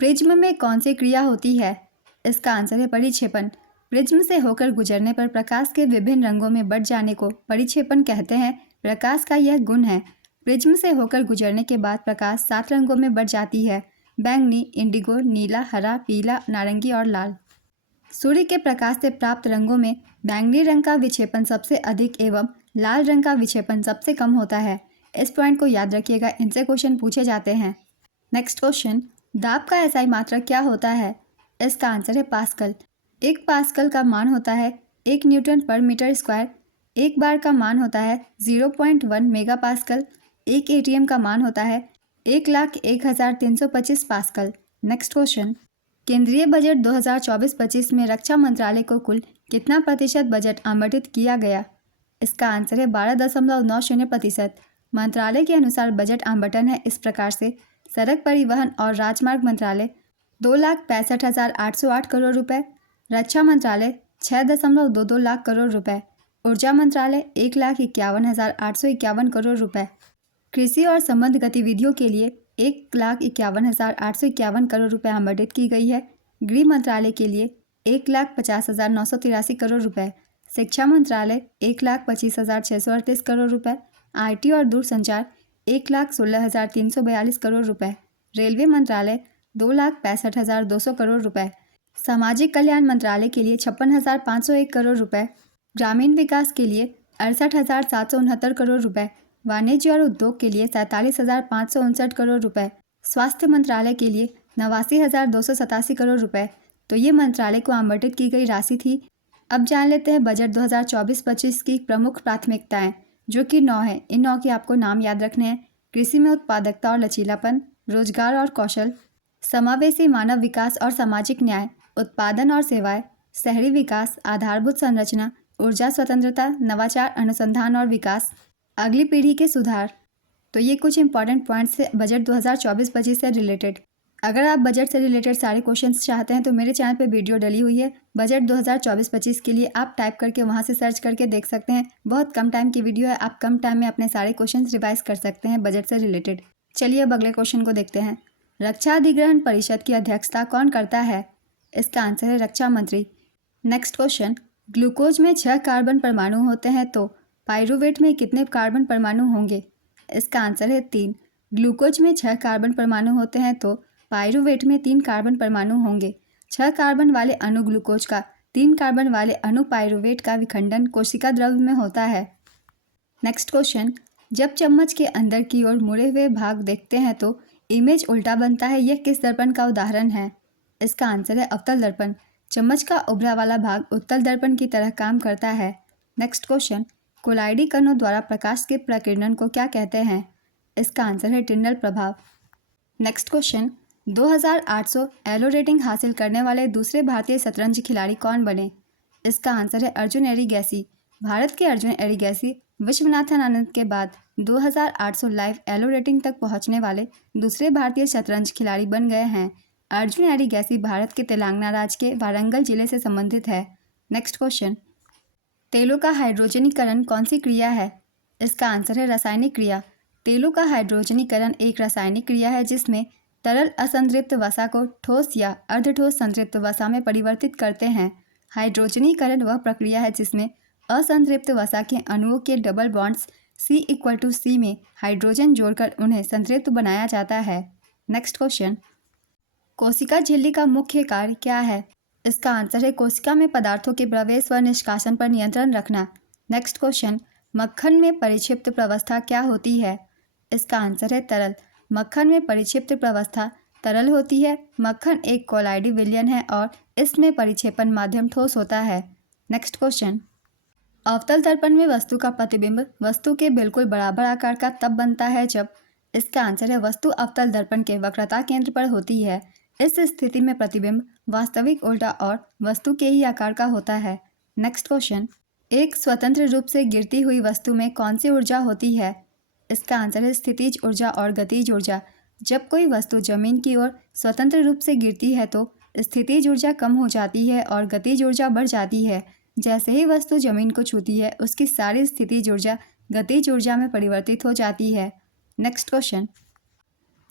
प्रिज्म में कौन सी क्रिया होती है? इसका आंसर है परिक्षेपण। प्रिज्म से होकर गुजरने पर प्रकाश के विभिन्न रंगों में बढ़ जाने को परिक्षेपण कहते हैं। प्रकाश का यह गुण है। प्रिज्म से होकर गुजरने के बाद प्रकाश 7 रंगों में बढ़ जाती है: बैंगनी, इंडिगो, नीला, हरा, पीला, नारंगी और लाल। सूर्य के प्रकाश से प्राप्त रंगों में बैंगनी रंग का विक्षेपण सबसे अधिक एवं लाल रंग का विक्षेपण सबसे कम होता है। इस पॉइंट को याद रखिएगा, इनसे क्वेश्चन पूछे जाते हैं। नेक्स्ट क्वेश्चन, दाब का एसआई मात्रक क्या होता है? इसका आंसर है पास्कल। 1 पास्कल का मान होता है 1 न्यूटन पर मीटर स्क्वायर। 1 बार का मान होता है 0.1 मेगा पास्कल। 1 एटीएम का मान होता है 1,01,325 पास्कल। नेक्स्ट क्वेश्चन, केंद्रीय बजट 2024-25 में रक्षा मंत्रालय को कुल कितना प्रतिशत बजट आवंटित किया गया? इसका आंसर है 12.90%। मंत्रालय के अनुसार बजट आवंटन है इस प्रकार से: सड़क परिवहन और राजमार्ग मंत्रालय 2,65,808 करोड़ रुपए, रक्षा मंत्रालय 6.22 लाख करोड़ रुपए, ऊर्जा मंत्रालय 1,51,851 करोड़ रुपए, कृषि और संबद्ध गतिविधियों के लिए 1,51,851 करोड़ रुपए आवंटित की गई है। गृह मंत्रालय के लिए 1,50,983 करोड़ रुपए। शिक्षा मंत्रालय 1,25,638 करोड़ रुपए। IT और दूरसंचार 1,16,342 करोड़ रुपए। रेलवे मंत्रालय 2,65,200 करोड़ रुपए। सामाजिक कल्याण मंत्रालय के लिए 56,501 करोड़ रुपए। ग्रामीण विकास के लिए 68,769 करोड़ रुपए। वाणिज्य और उद्योग के लिए 47,559 करोड़ रुपए। स्वास्थ्य मंत्रालय के लिए 89,287 करोड़ रुपए। तो ये मंत्रालय को आवंटित की गई राशि थी। अब जान लेते हैं बजट 2024-25 की प्रमुख प्राथमिकताएं, जो कि 9 है। इन 9 के आपको नाम याद रखने हैं। कृषि में उत्पादकता और लचीलापन, रोजगार और कौशल, समावेशी मानव विकास और सामाजिक न्याय, उत्पादन और सेवाएं, शहरी विकास, आधारभूत संरचना, ऊर्जा स्वतंत्रता, नवाचार, अनुसंधान और विकास, अगली पीढ़ी के सुधार। तो ये कुछ इंपॉर्टेंट पॉइंट्स है बजट 2024-25 से रिलेटेड। अगर आप बजट से रिलेटेड सारे क्वेश्चंस चाहते हैं तो मेरे चैनल पे वीडियो डली हुई है बजट 2024-25 के लिए। आप टाइप करके वहां से सर्च करके देख सकते हैं। बहुत कम टाइम की वीडियो है, आप कम टाइम में अपने सारे क्वेश्चंस रिवाइज कर सकते हैं बजट से रिलेटेड। चलिए अब अगले क्वेश्चन को देखते हैं। रक्षा अधिग्रहण परिषद की अध्यक्षता कौन करता है? इसका आंसर है रक्षा मंत्री। नेक्स्ट क्वेश्चन, ग्लूकोज में 6 कार्बन परमाणु होते हैं तो पाइरूवेट में कितने कार्बन परमाणु होंगे? इसका आंसर है 3। ग्लूकोज में 6 कार्बन परमाणु होते हैं तो पाइरूवेट में 3 कार्बन परमाणु होंगे। 6 कार्बन वाले अणु ग्लूकोज का, 3 कार्बन वाले अणु पाइरूवेट का विखंडन कोशिका द्रव्य में होता है। नेक्स्ट क्वेश्चन, जब चम्मच के अंदर की ओर मुड़े हुए भाग देखते हैं तो इमेज उल्टा बनता है, यह किस दर्पण का उदाहरण है? इसका आंसर है अवतल दर्पण। चम्मच का उभरा वाला भाग उत्तल दर्पण की तरह काम करता है। नेक्स्ट क्वेश्चन, कोलाइडी कणों द्वारा प्रकाश के प्रकीर्णन को क्या कहते हैं? इसका आंसर है टिंडल प्रभाव। नेक्स्ट क्वेश्चन, 2800 एलो रेटिंग हासिल करने वाले दूसरे भारतीय शतरंज खिलाड़ी कौन बने? इसका आंसर है अर्जुन एरिगैसी। भारत के अर्जुन एरिगैसी विश्वनाथन आनंद के बाद 2800 लाइव एलो रेटिंग तक पहुंचने वाले दूसरे भारतीय शतरंज खिलाड़ी बन गए हैं। अर्जुन एरिगैसी भारत के तेलंगाना राज्य के वारंगल जिले से संबंधित है। नेक्स्ट क्वेश्चन, तेलों का हाइड्रोजनीकरण कौन सी क्रिया है? इसका आंसर है रासायनिक क्रिया। तेलों का हाइड्रोजनीकरण एक रासायनिक क्रिया है जिसमें तरल असंतृप्त वसा को ठोस या अर्धठोस संतृप्त वसा में परिवर्तित करते हैं। हाइड्रोजनीकरण वह प्रक्रिया है जिसमें असंतृप्त वसा के अणुओं के डबल बॉन्ड्स C=C में हाइड्रोजन जोड़कर उन्हें संतृप्त बनाया जाता है। नेक्स्ट क्वेश्चन, कोशिका झिल्ली का मुख्य कार्य क्या है? इसका आंसर है कोशिका में पदार्थों के प्रवेश व निष्कासन पर नियंत्रण रखना। नेक्स्ट क्वेश्चन, मक्खन में परिक्षिप्त प्रवस्था क्या होती है? इसका आंसर है तरल। मक्खन में परिक्षिप्त प्रवस्था तरल होती है। मक्खन एक कोलाइडी विलयन है और इसमें परिक्षेपण माध्यम ठोस होता है। नेक्स्ट क्वेश्चन, अवतल दर्पण में वस्तु का प्रतिबिंब वस्तु के बिल्कुल बराबर आकार का तब बनता है जब। इसका आंसर है वस्तु अवतल दर्पण के वक्रता केंद्र पर होती है। इस स्थिति में प्रतिबिंब वास्तविक उल्टा और वस्तु के ही आकार का होता है। नेक्स्ट क्वेश्चन, एक स्वतंत्र रूप से गिरती हुई वस्तु में कौन सी ऊर्जा होती है? इसका आंसर है स्थितिज ऊर्जा और गतिज ऊर्जा। जब कोई वस्तु जमीन की ओर स्वतंत्र रूप से गिरती है तो स्थितिज ऊर्जा कम हो जाती है और गतिज ऊर्जा बढ़ जाती है। जैसे ही वस्तु जमीन को छूती है उसकी सारी स्थितिज ऊर्जा गतिज ऊर्जा में परिवर्तित हो जाती है। नेक्स्ट क्वेश्चन,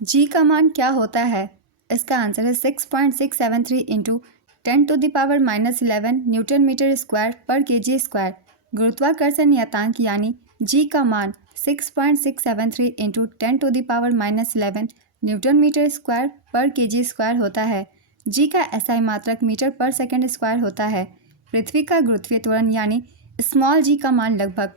जी का मान क्या होता है? इसका आंसर है 6.673 इंटू 10⁻⁻11 न्यूटन मीटर स्क्वायर पर kg स्क्वायर। गुरुत्वाकर्षण नियतांक यानी जी का मान 6.673 इंटू 10⁻⁻11 न्यूटन मीटर स्क्वायर पर kg स्क्वायर होता है। जी का SI मात्रक मीटर पर सेकंड स्क्वायर होता है। पृथ्वी का गुरुत्वीय त्वरण यानी स्मॉल जी का मान लगभग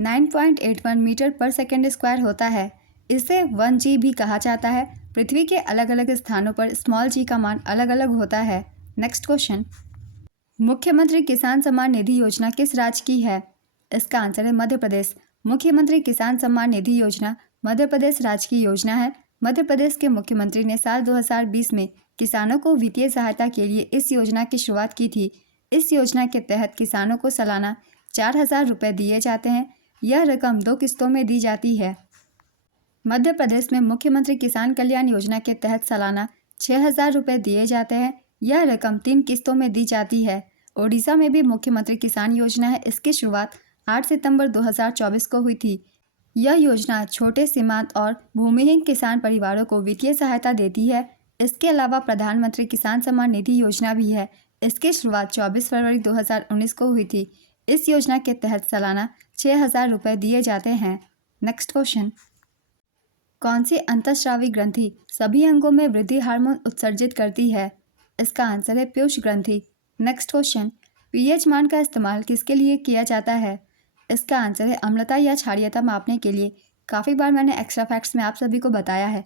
9.81 मीटर पर सेकंड स्क्वायर होता है। इसे 1G भी कहा जाता है। पृथ्वी के अलग अलग स्थानों पर स्मॉल जी का मान अलग अलग होता है। नेक्स्ट क्वेश्चन, मुख्यमंत्री किसान सम्मान निधि योजना किस राज्य की है? इसका आंसर है मध्य प्रदेश। मुख्यमंत्री किसान सम्मान निधि योजना मध्य प्रदेश राज्य की योजना है। मध्य प्रदेश के मुख्यमंत्री ने साल 2020 में किसानों को वित्तीय सहायता के लिए इस योजना की शुरुआत की थी। इस योजना के तहत किसानों को सालाना 4,000 रुपये दिए जाते हैं। यह रकम 2 किस्तों में दी जाती है। मध्य प्रदेश में मुख्यमंत्री किसान कल्याण योजना के तहत सालाना 6,000 रुपये दिए जाते हैं। यह रकम 3 किस्तों में दी जाती है। ओडिशा में भी मुख्यमंत्री किसान योजना है। इसकी शुरुआत 8 सितंबर 2024 को हुई थी। यह योजना छोटे सीमांत और भूमिहीन किसान परिवारों को वित्तीय सहायता देती है। इसके अलावा प्रधानमंत्री किसान सम्मान निधि योजना भी है। इसकी शुरुआत 24 फरवरी 2019 को हुई थी। इस योजना के तहत सालाना 6,000 रुपये दिए जाते हैं। नेक्स्ट क्वेश्चन, कौन सी अंतःस्रावी ग्रंथि सभी अंगों में वृद्धि हार्मोन उत्सर्जित करती है? इसका आंसर है पीयूष ग्रंथि। नेक्स्ट क्वेश्चन, पीएच मान का इस्तेमाल किसके लिए किया जाता है? इसका आंसर है अम्लता या क्षारीयता मापने के लिए। काफ़ी बार मैंने एक्स्ट्रा फैक्ट्स में आप सभी को बताया है,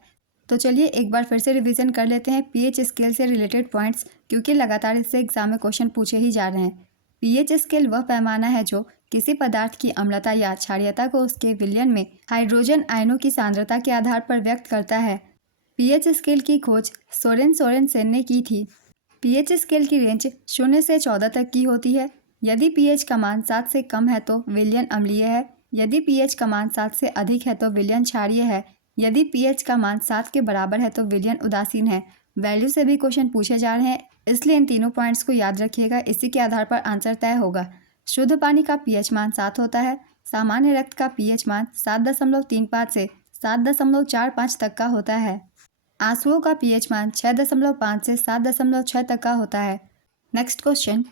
तो चलिए एक बार फिर से रिवीजन कर लेते हैं पीएच स्केल से रिलेटेड पॉइंट्स, क्योंकि लगातार इससे एग्जाम में क्वेश्चन पूछे ही जा रहे हैं। पीएच स्केल वह पैमाना है जो किसी पदार्थ की अम्लता या क्षारीयता को उसके विलयन में हाइड्रोजन आयनों की सांद्रता के आधार पर व्यक्त करता है। पीएच स्केल की खोज सोरेनसेन ने की थी। पीएच स्केल की रेंज 0 से 14 तक की होती है। यदि पीएच का मान 7 से कम है तो विलयन अम्लीय है। यदि पीएच का मान 7 से अधिक है तो विलयन क्षारीय है। यदि पीएच का मान 7 के बराबर है तो विलयन उदासीन है। वैल्यू से भी क्वेश्चन पूछे जा रहे हैं, इसलिए इन तीनों पॉइंट्स को याद रखिएगा। इसी के आधार पर आंसर तय होगा। शुद्ध पानी का पीएच मान 7 होता है। सामान्य रक्त का पीएच मान 7.35 से 7.45 तक का होता है। आंसुओं का पीएच मान 6.5 से 7.6 तक का होता है। नेक्स्ट क्वेश्चन,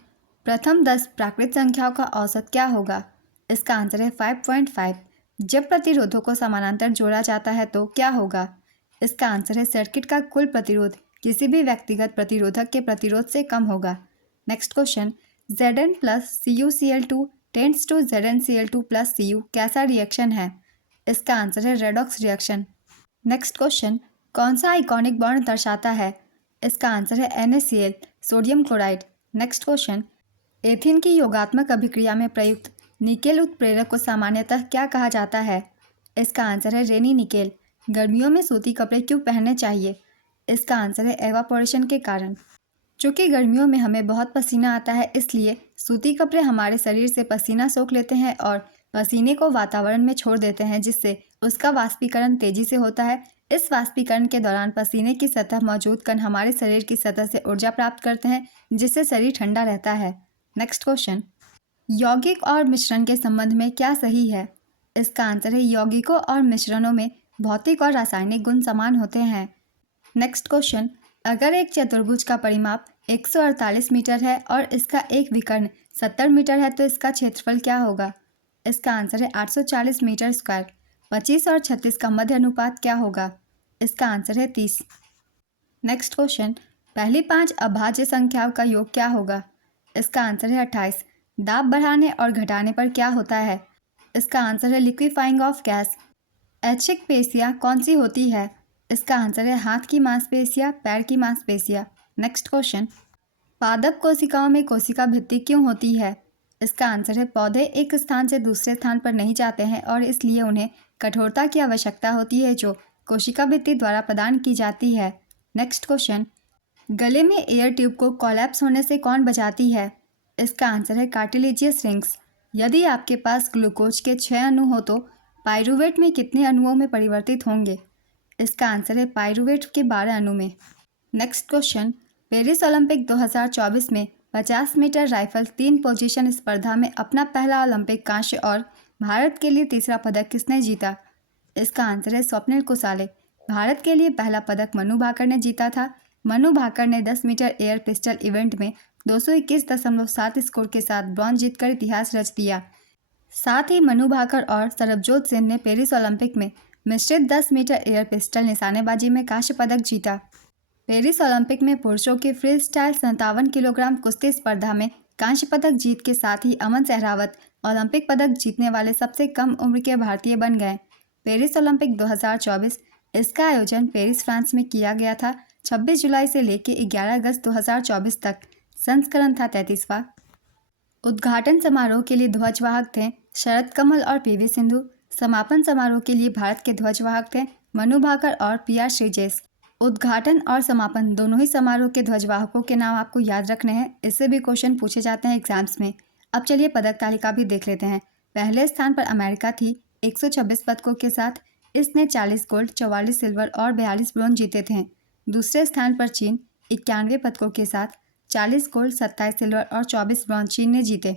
प्रथम 10 प्राकृत संख्याओं का औसत क्या होगा? इसका आंसर है 5.5। जब प्रतिरोधों को समानांतर जोड़ा जाता है तो क्या होगा? इसका आंसर है सर्किट का कुल प्रतिरोध किसी भी व्यक्तिगत प्रतिरोधक के प्रतिरोध से कम होगा। Next question, Zn plus CuCl2 tends to ZnCl2 plus Cu कैसा रिएक्शन है? इसका आंसर है रेडॉक्स रिएक्शन। नेक्स्ट क्वेश्चन, कौन सा आइकॉनिक बॉन्ड दर्शाता है? इसका आंसर है NaCl sodium chloride. Next question, ethene की योगात्मक अभिक्रिया में प्रयुक्त निकेल उत्प्रेरक को सामान्यतः क्या कहा जाता है? इसका आंसर है रेनी निकेल। गर्मियों में सूती कपड़े क्यों पहनने चाहिए? इसका आंसर है एवापोरेशन के कारण। चूँकि गर्मियों में हमें बहुत पसीना आता है, इसलिए सूती कपड़े हमारे शरीर से पसीना सोख लेते हैं और पसीने को वातावरण में छोड़ देते हैं, जिससे उसका वाष्पीकरण तेजी से होता है। इस वाष्पीकरण के दौरान पसीने की सतह मौजूद कण हमारे शरीर की सतह से ऊर्जा प्राप्त करते हैं, जिससे शरीर ठंडा रहता है। नेक्स्ट क्वेश्चन, यौगिक और मिश्रण के संबंध में क्या सही है? इसका आंसर है यौगिकों और मिश्रणों में भौतिक और रासायनिक गुण समान होते हैं। नेक्स्ट क्वेश्चन, अगर एक चतुर्भुज का परिमाप 148 मीटर है और इसका एक विकर्ण 70 मीटर है तो इसका क्षेत्रफल क्या होगा? इसका आंसर है 840 मीटर स्क्वायर। 25 और 36 का मध्य अनुपात क्या होगा? इसका आंसर है 30। नेक्स्ट क्वेश्चन, पहली 5 अभाज्य संख्याओं का योग क्या होगा? इसका आंसर है 28। दाब बढ़ाने और घटाने पर क्या होता है? इसका आंसर है लिक्विफाइंग ऑफ गैस। ऐच्छिक पेशियाँ कौन सी होती है? इसका आंसर है हाथ की मांसपेशियाँ, पैर की मांसपेशियाँ। नेक्स्ट क्वेश्चन, पादप कोशिकाओं में कोशिका भित्ति क्यों होती है? इसका आंसर है पौधे एक स्थान से दूसरे स्थान पर नहीं जाते हैं और इसलिए उन्हें कठोरता की आवश्यकता होती है जो कोशिका भित्ति द्वारा प्रदान की जाती है। नेक्स्ट क्वेश्चन, गले में एयर ट्यूब को कोलैप्स होने से कौन बचाती है? इसका आंसर है कार्टिलेजियस रिंग्स। यदि आपके पास ग्लूकोज के 6 अणु हो तो पाइरूवेट में कितने अणुओं में परिवर्तित होंगे? इसका आंसर है पाइरूवेट के 12 अणु में। नेक्स्ट क्वेश्चन, पेरिस ओलंपिक 2024 में 50 मीटर राइफल 3 पोजीशन स्पर्धा में अपना पहला ओलंपिक कांस्य और भारत के लिए तीसरा पदक किसने जीता? इसका आंसर है स्वप्निल कुसाले। भारत के लिए पहला पदक मनु भाकर ने जीता था। मनु भाकर ने 10 मीटर एयर पिस्टल इवेंट में 221.7 स्कोर के साथ ब्रॉन्ज जीतकर इतिहास रच दिया। साथ ही मनु भाकर और सरबजोत सिंह ने पेरिस ओलंपिक में मिश्रित 10 मीटर एयर पिस्टल निशानेबाजी में कांस्य पदक जीता। पेरिस ओलंपिक में पुरुषों की फ्री स्टाइल 57 किलोग्राम कुश्ती स्पर्धा में कांस्य पदक जीत के साथ ही अमन सहरावत ओलंपिक पदक जीतने वाले सबसे कम उम्र के भारतीय बन गए। पेरिस ओलंपिक 2024, इसका आयोजन पेरिस फ्रांस में किया गया था। 26 जुलाई से लेकर 11 अगस्त 2024 तक। संस्करण था 33वां। उद्घाटन समारोह के लिए ध्वजवाहक थे शरद कमल और पीवी सिंधु। समापन समारोह के लिए भारत के ध्वजवाहक थे मनु भाकर और PR श्रीजेश। उद्घाटन और समापन दोनों ही समारोह के ध्वजवाहकों के नाम आपको याद रखने हैं, इससे भी क्वेश्चन पूछे जाते हैं एग्जाम्स में। अब चलिए पदक तालिका भी देख लेते हैं। पहले स्थान पर अमेरिका थी 126 पदकों के साथ। इसने 40 गोल्ड, 44 सिल्वर और 42 ब्रोंज जीते थे। दूसरे स्थान पर चीन 91 पदकों के साथ 40 गोल्ड, 27 सिल्वर और 24 ब्रॉन्ज चीन ने जीते।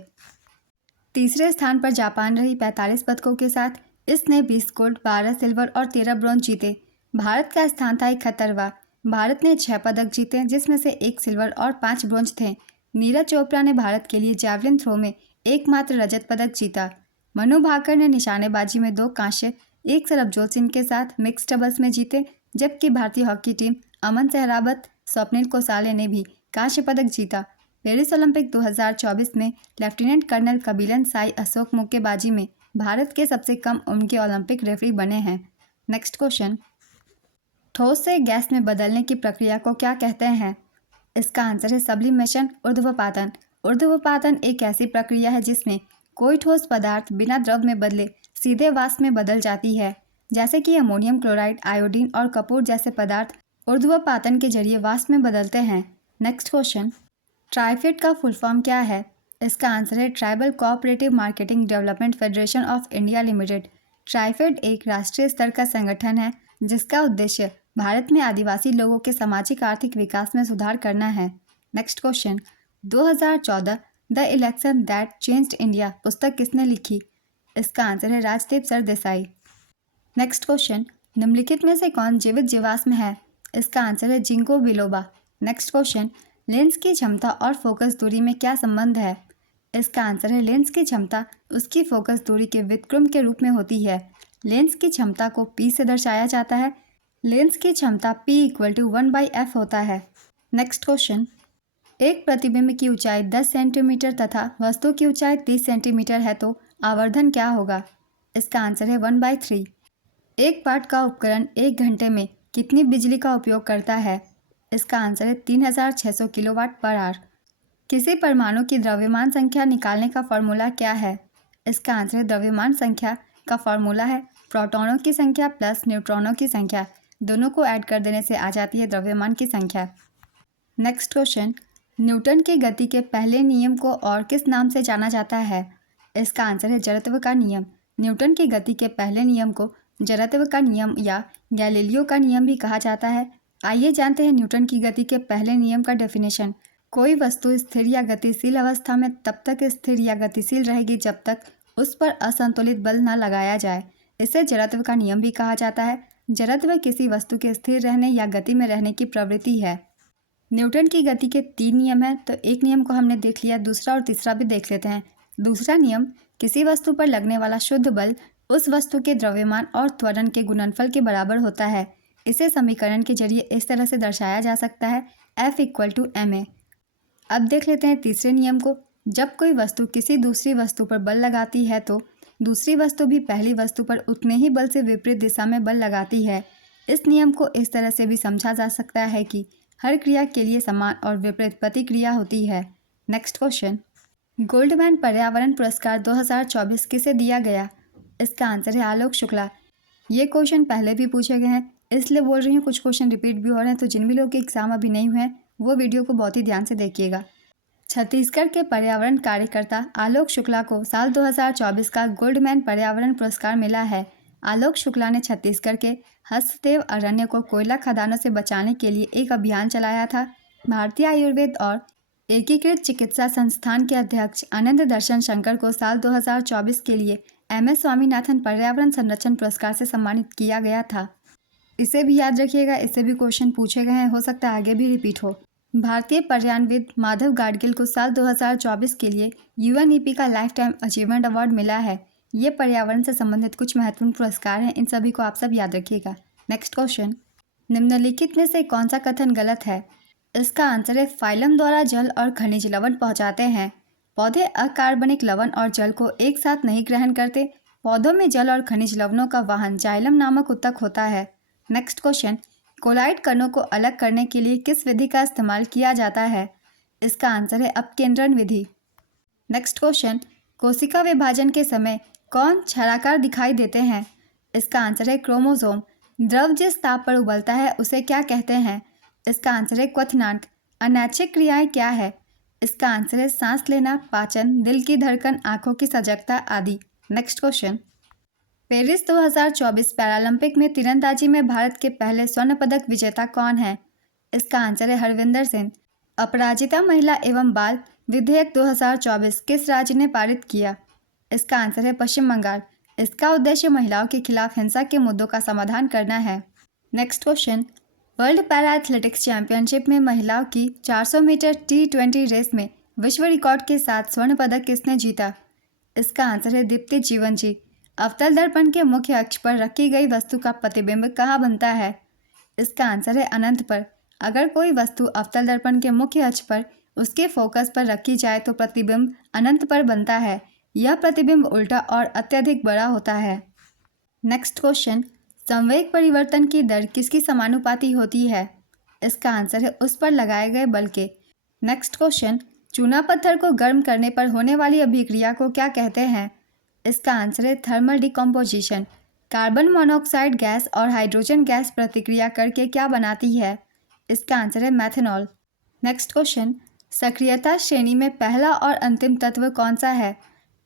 तीसरे स्थान पर जापान रही 45 पदकों के साथ। इसने 20 गोल्ड, 12 सिल्वर और 13 ब्रॉन्ज जीते। भारत का स्थान था 71वां। भारत ने 6 पदक जीते, जिसमें से 1 सिल्वर और 5 ब्रॉन्ज थे। नीरज चोपड़ा ने भारत के लिए जैवलिन थ्रो में एकमात्र रजत पदक जीता। मनु भाकर ने निशानेबाजी में 2 कांस्य एक सरबजोत सिंह के साथ मिक्स डबल्स में जीते, जबकि भारतीय हॉकी टीम अमन सहरावत, स्वप्निल कोसाले ने भी कांस्य पदक जीता। पेरिस ओलंपिक 2024 में लेफ्टिनेंट कर्नल कबीलन साई अशोक मुक्केबाजी में भारत के सबसे कम उम्र के ओलंपिक रेफरी बने हैं। नेक्स्ट क्वेश्चन, ठोस से गैस में बदलने की प्रक्रिया को क्या कहते हैं? इसका आंसर है सब्लिमेशन, ऊर्ध्वपातन। ऊर्ध्वपातन एक ऐसी प्रक्रिया है जिसमें कोई ठोस पदार्थ बिना द्रव में बदले सीधे वाष्प में बदल जाती है, जैसे कि अमोनियम क्लोराइड, आयोडीन और कपूर जैसे पदार्थ ऊर्ध्वपातन के जरिए वाष्प में बदलते हैं। नेक्स्ट क्वेश्चन, ट्राइफेड का फुल फॉर्म क्या है? इसका आंसर है tribal cooperative marketing development federation of India limited. TRIFED एक राष्ट्रीय स्तर का संगठन है जिसका उद्देश्य भारत में आदिवासी लोगों के सामाजिक आर्थिक विकास में सुधार करना है। Next question, 2014 the election that changed India पुस्तक किसने लिखी? इसका आंसर है राजदीप सरदेसाई। नेक्स्ट क्वेश्चन, निम्नलिखित में से कौन जीवित जीवाश्म है? इसका आंसर है ginkgo biloba. Next question, lens की क्षमता और फोकस दूरी में क्या संबंध है? इसका आंसर है लेंस की क्षमता उसकी फोकस दूरी के व्युत्क्रम के रूप में होती है। लेंस की क्षमता को P से दर्शाया जाता है। लेंस की क्षमता P = 1/f होता है। नेक्स्ट क्वेश्चन, एक प्रतिबिंब की ऊंचाई 10 सेंटीमीटर तथा वस्तु की ऊंचाई 30 सेंटीमीटर है तो आवर्धन क्या होगा? इसका आंसर है 1/3। एक वाट का उपकरण 1 घंटे में कितनी बिजली का उपयोग करता है? इसका आंसर है 3600 किलोवाट पर आवर। किसी परमाणु की द्रव्यमान संख्या निकालने का फॉर्मूला क्या है? इसका आंसर है द्रव्यमान संख्या का फॉर्मूला है प्रोटॉनों की संख्या प्लस न्यूट्रॉनों की संख्या, दोनों को ऐड कर देने से आ जाती है द्रव्यमान की संख्या। नेक्स्ट क्वेश्चन, न्यूटन की गति के पहले नियम को और किस नाम से जाना जाता है? इसका आंसर है जड़त्व का नियम। न्यूटन की गति के पहले नियम को जड़त्व का नियम या गैलीलियो का नियम भी कहा जाता है। आइए जानते हैं न्यूटन की गति के पहले नियम का डेफिनेशन। कोई वस्तु स्थिर या गतिशील अवस्था में तब तक स्थिर या गतिशील रहेगी जब तक उस पर असंतुलित बल न लगाया जाए। इसे जड़त्व का नियम भी कहा जाता है। जड़त्व किसी वस्तु के स्थिर रहने या गति में रहने की प्रवृत्ति है। न्यूटन की गति के 3 नियम हैं, तो एक नियम को हमने देख लिया, दूसरा और तीसरा भी देख लेते हैं। दूसरा नियम, किसी वस्तु पर लगने वाला शुद्ध बल उस वस्तु के द्रव्यमान और त्वरण के गुणनफल के बराबर होता है। इसे समीकरण के जरिए इस तरह से दर्शाया जा सकता है, F = ma। अब देख लेते हैं तीसरे नियम को। जब कोई वस्तु किसी दूसरी वस्तु पर बल लगाती है तो दूसरी वस्तु भी पहली वस्तु पर उतने ही बल से विपरीत दिशा में बल लगाती है। इस नियम को इस तरह से भी समझा जा सकता है कि हर क्रिया के लिए समान और विपरीत प्रतिक्रिया होती है। नेक्स्ट क्वेश्चन, गोल्डमैन पर्यावरण पुरस्कार 2024 किसे दिया गया? इसका आंसर है आलोक शुक्ला। ये क्वेश्चन पहले भी पूछे गए हैं, इसलिए बोल रही हूँ, कुछ क्वेश्चन रिपीट भी हो रहे हैं, तो जिन भी लोगों के एग्जाम अभी नहीं हुए हैं वो वीडियो को बहुत ही ध्यान से देखिएगा। छत्तीसगढ़ के पर्यावरण कार्यकर्ता आलोक शुक्ला को साल 2024 का गोल्डमैन पर्यावरण पुरस्कार मिला है। आलोक शुक्ला ने छत्तीसगढ़ के हस्तदेव अरण्य को कोयला खदानों से बचाने के लिए एक अभियान चलाया था। भारतीय आयुर्वेद और एकीकृत चिकित्सा संस्थान के अध्यक्ष आनंद दर्शन शंकर को साल 2024 के लिए MS स्वामीनाथन पर्यावरण संरक्षण पुरस्कार से सम्मानित किया गया था। इसे भी याद रखिएगा, इससे भी क्वेश्चन पूछे गए हैं, हो सकता है आगे भी रिपीट हो। भारतीय पर्यावरणविद माधव गाडगिल को साल 2024 के लिए UNEP का लाइफ टाइम अचीवमेंट अवार्ड मिला है। ये पर्यावरण से संबंधित कुछ महत्वपूर्ण पुरस्कार हैं, इन सभी को आप सब याद रखिएगा। नेक्स्ट क्वेश्चन, निम्नलिखित में से कौन सा कथन गलत है? इसका आंसर है फाइलम द्वारा जल और खनिज लवण पहुंचाते हैं। पौधे अकार्बनिक लवण और जल को एक साथ नहीं ग्रहण करते। पौधों में जल और खनिज लवणों का वाहन जाइलम नामक उत्तक होता है। नेक्स्ट क्वेश्चन, कोलाइड कणों को अलग करने के लिए किस विधि का इस्तेमाल किया जाता है? इसका आंसर है अपकेंद्रण विधि। नेक्स्ट क्वेश्चन, कोशिका विभाजन के समय कौन छायाकार दिखाई देते हैं? इसका आंसर है क्रोमोसोम। द्रव जिस ताप पर उबलता है उसे क्या कहते हैं? इसका आंसर है क्वथनांक। अनैच्छिक क्रियाएं क्या है? इसका आंसर है सांस लेना, पाचन, दिल की धड़कन, आंखों की सजगता आदि। नेक्स्ट क्वेश्चन, पेरिस 2024 पैरालंपिक में तीरंदाजी में भारत के पहले स्वर्ण पदक विजेता कौन है? इसका आंसर है हरविंदर सिंह। अपराजिता महिला एवं बाल विधेयक 2024 किस राज्य ने पारित किया? इसका आंसर है पश्चिम बंगाल। इसका उद्देश्य महिलाओं के खिलाफ हिंसा के मुद्दों का समाधान करना है। Next question, world para athletics championship में महिलाओं की 400 मीटर T20 रेस में विश्व रिकॉर्ड के साथ स्वर्ण पदक किसने जीता? इसका आंसर है दीप्ति जीवन जी। अवतल दर्पण के मुख्य अक्ष पर रखी गई वस्तु का प्रतिबिंब कहाँ बनता है? इसका आंसर है अनंत पर। अगर कोई वस्तु अवतल दर्पण के मुख्य अक्ष पर उसके फोकस पर रखी जाए तो प्रतिबिंब अनंत पर बनता है। यह प्रतिबिंब उल्टा और अत्यधिक बड़ा होता है। नेक्स्ट क्वेश्चन, संवेग परिवर्तन की दर किसकी समानुपाती होती है? इसका आंसर है उस पर लगाए गए बल के। नेक्स्ट क्वेश्चन, चूना पत्थर को गर्म करने पर होने वाली अभिक्रिया को क्या कहते हैं? इसका आंसर है thermal decomposition. Carbon monoxide gas और हाइड्रोजन गैस प्रतिक्रिया करके क्या बनाती है? इसका आंसर है मेथनॉल। नेक्स्ट क्वेश्चन, सक्रियता श्रेणी में पहला और अंतिम तत्व कौन सा है?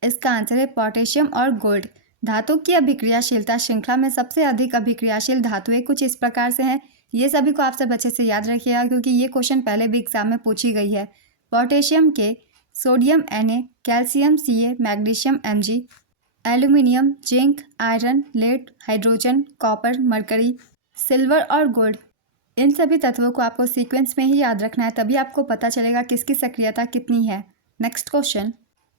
इसका आंसर है पोटेशियम और गोल्ड। धातु की अभिक्रियाशीलता श्रृंखला में सबसे अधिक अभिक्रियाशील धातुएं कुछ इस प्रकार से हैं। ये सभी को आप सब अच्छे से याद रखिएगा क्योंकि ये क्वेश्चन पहले भी एग्जाम में पूछी गई है। Potassium K, sodium Na, calcium Ca, magnesium Mg, aluminium, zinc, iron, lead, hydrogen, copper, mercury, silver और गोल्ड। इन सभी तत्वों को आपको सीक्वेंस में ही याद रखना है, तभी आपको पता चलेगा किसकी सक्रियता कितनी है। नेक्स्ट क्वेश्चन,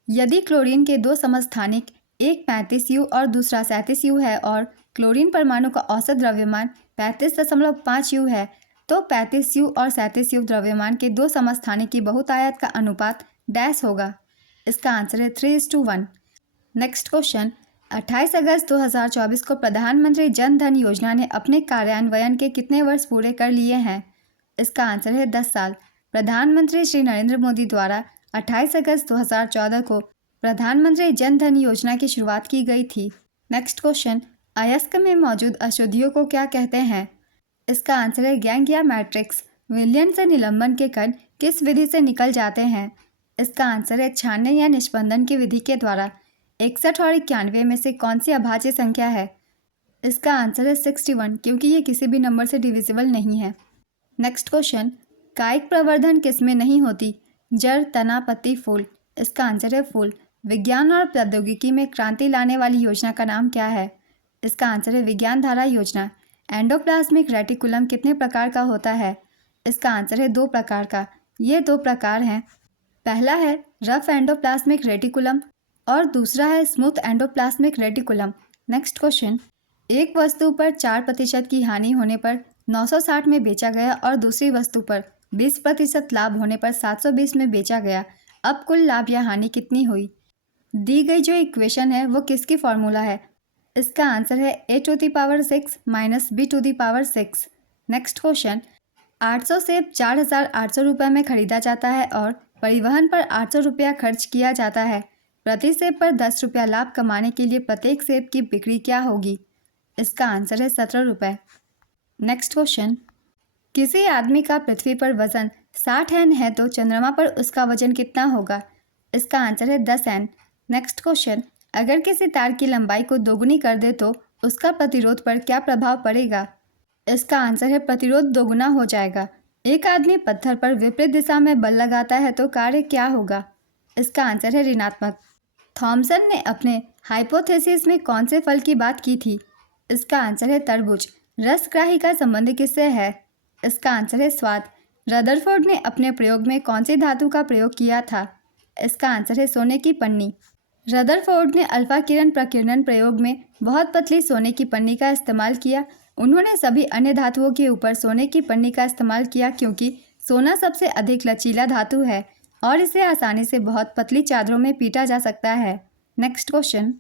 यदि क्लोरीन के दो समस्थानिक, एक 35U और दूसरा 37U है और क्लोरीन परमाणु का औसत द्रव्यमान 35.5U है तो 35U और 37U द्रव्यमान के दो समस्थानिक की बहुतायत का अनुपात डैश होगा। इसका आंसर है 3:1। नेक्स्ट क्वेश्चन, 28 अगस्त 2024 को प्रधानमंत्री जन धन योजना ने अपने कार्यान्वयन के कितने वर्ष पूरे कर लिए हैं? इसका आंसर है 10 साल। प्रधानमंत्री श्री नरेंद्र मोदी द्वारा 28 अगस्त 2014 को प्रधानमंत्री जन धन योजना की शुरुआत की गई थी। नेक्स्ट क्वेश्चन, अयस्क में मौजूद अशुद्धियों को क्या कहते हैं? इसका आंसर है गैंग या मैट्रिक्स। विलयन से निलंबन के कण किस विधि से निकल जाते हैं? इसका आंसर है छानने या निष्पंदन की विधि के द्वारा। 61 और 91 में से कौन सी अभाज्य संख्या है? इसका आंसर है 61 क्योंकि ये किसी भी नंबर से डिविजिबल नहीं है। नेक्स्ट क्वेश्चन, कायिक प्रवर्धन किसमें नहीं होती? जड़, तना, पत्ती, फूल। इसका आंसर है फूल। विज्ञान और प्रौद्योगिकी में क्रांति लाने वाली योजना का नाम क्या है? इसका आंसर है विज्ञान धारा योजना। एंडोप्लाज्मिक रेटिकुलम कितने प्रकार का होता है? इसका आंसर है 2 प्रकार का। ये 2 प्रकार हैं। पहला है रफ एंडोप्लाज्मिक रेटिकुलम और दूसरा है smooth endoplasmic reticulum. Next question, एक वस्तु पर 4% की हानि होने पर 960 में बेचा गया और दूसरी वस्तु पर 20% लाभ होने पर 720 में बेचा गया। अब कुल लाभ या हानि कितनी हुई? दी गई जो इक्वेशन है वो किसकी फॉर्मूला है? इसका आंसर है a⁶ minus b⁶. Next question, 800 सेब 4,800 रुपये में खरीदा जाता है और परिवहन पर 800 रुपया खर्च किया जाता है। प्रति सेब पर 10 रुपया लाभ कमाने के लिए प्रत्येक सेब की बिक्री क्या होगी? इसका आंसर है 17 रुपये। नेक्स्ट क्वेश्चन, किसी आदमी का पृथ्वी पर वजन 60 N है तो चंद्रमा पर उसका वजन कितना होगा? इसका आंसर है 10 N। नेक्स्ट क्वेश्चन, अगर किसी तार की लंबाई को दोगुनी कर दे तो उसका प्रतिरोध पर क्या प्रभाव पड़ेगा? इसका आंसर है प्रतिरोध दोगुना हो जाएगा। एक आदमी पत्थर पर विपरीत दिशा में बल लगाता है तो कार्य क्या होगा? इसका आंसर है ऋणात्मक। थॉमसन ने अपने हाइपोथेसिस में कौन से फल की बात की थी? इसका आंसर है तरबूज। रसग्राही का संबंध किससे है? इसका आंसर है स्वाद। रदरफोर्ड ने अपने प्रयोग में कौन सी धातु का प्रयोग किया था? इसका आंसर है सोने की पन्नी। रदरफोर्ड ने अल्फा किरण प्रकीर्णन प्रयोग में बहुत पतली सोने की पन्नी का इस्तेमाल किया। उन्होंने सभी अन्य धातुओं के ऊपर सोने की पन्नी का इस्तेमाल किया क्योंकि सोना सबसे अधिक लचीला धातु है और इसे आसानी से बहुत पतली चादरों में पीटा जा सकता है। नेक्स्ट क्वेश्चन,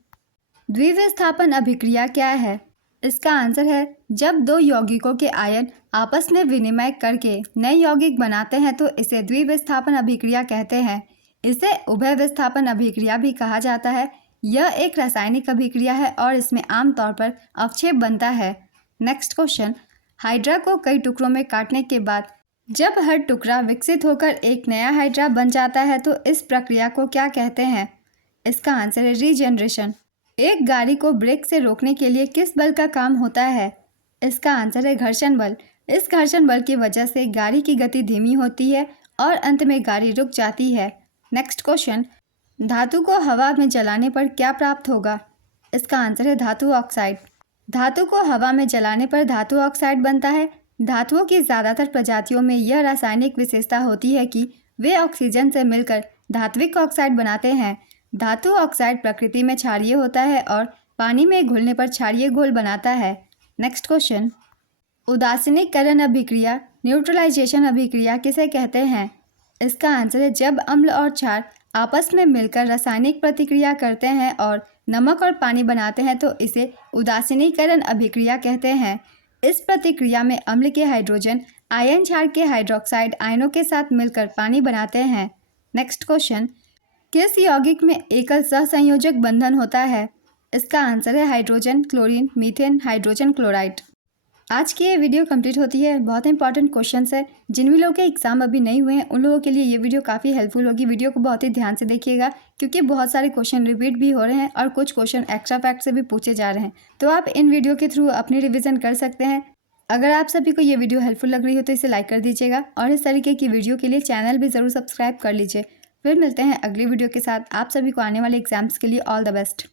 द्विविस्थापन अभिक्रिया क्या है? इसका आंसर है जब दो यौगिकों के आयन आपस में विनिमय करके नए यौगिक बनाते हैं तो इसे द्विविस्थापन अभिक्रिया कहते हैं। इसे उभय विस्थापन अभिक्रिया भी कहा जाता है। यह एक रासायनिक अभिक्रिया है और इसमें आमतौर पर अवक्षेप बनता है। नेक्स्ट क्वेश्चन, हाइड्रा को कई टुकड़ों में काटने के बाद जब हर टुकड़ा विकसित होकर एक नया हाइड्रा बन जाता है तो इस प्रक्रिया को क्या कहते हैं? इसका आंसर है रीजनरेशन। एक गाड़ी को ब्रेक से रोकने के लिए किस बल का काम होता है? इसका आंसर है घर्षण बल। इस घर्षण बल की वजह से गाड़ी की गति धीमी होती है और अंत में गाड़ी रुक जाती है। नेक्स्ट क्वेश्चन, धातु को हवा में जलाने पर क्या प्राप्त होगा? इसका आंसर है धातु ऑक्साइड। धातु को हवा में जलाने पर धातु ऑक्साइड बनता है। धातुओं की ज़्यादातर प्रजातियों में यह रासायनिक विशेषता होती है कि वे ऑक्सीजन से मिलकर धात्विक ऑक्साइड बनाते हैं। धातु ऑक्साइड प्रकृति में क्षारीय होता है और पानी में घुलने पर क्षारीय घोल बनाता है। नेक्स्ट क्वेश्चन, उदासीनीकरण अभिक्रिया न्यूट्रलाइजेशन अभिक्रिया किसे कहते हैं? इसका आंसर है जब अम्ल और क्षार आपस में मिलकर रासायनिक प्रतिक्रिया करते हैं और नमक और पानी बनाते हैं तो इसे उदासीनीकरण अभिक्रिया कहते हैं। इस प्रतिक्रिया में अम्ल के हाइड्रोजन आयन क्षार के हाइड्रोक्साइड आयनों के साथ मिलकर पानी बनाते हैं। नेक्स्ट क्वेश्चन, किस यौगिक में एकल सहसंयोजक बंधन होता है? इसका आंसर है hydrogen, chlorine, methane, hydrogen chloride. आज की ये वीडियो कंप्लीट होती है। बहुत इंपॉर्टेंट क्वेश्चंस है, जिन भी लोगों के एग्जाम अभी नहीं हुए हैं उन लोगों के लिए ये वीडियो काफ़ी हेल्पफुल होगी। वीडियो को बहुत ही ध्यान से देखिएगा क्योंकि बहुत सारे क्वेश्चन रिपीट भी हो रहे हैं और कुछ क्वेश्चन एक्स्ट्रा फैक्ट से भी पूछे जा रहे हैं, तो आप इन वीडियो के थ्रू अपनी रिविज़न कर सकते हैं। अगर आप सभी को ये वीडियो हेल्पफुल लग रही हो तो इसे लाइक कर दीजिएगा और इस तरीके की वीडियो के लिए चैनल भी ज़रूर सब्सक्राइब कर लीजिए। फिर मिलते हैं अगली वीडियो के साथ। आप सभी को आने वाले एग्जाम्स के लिए ऑल द बेस्ट।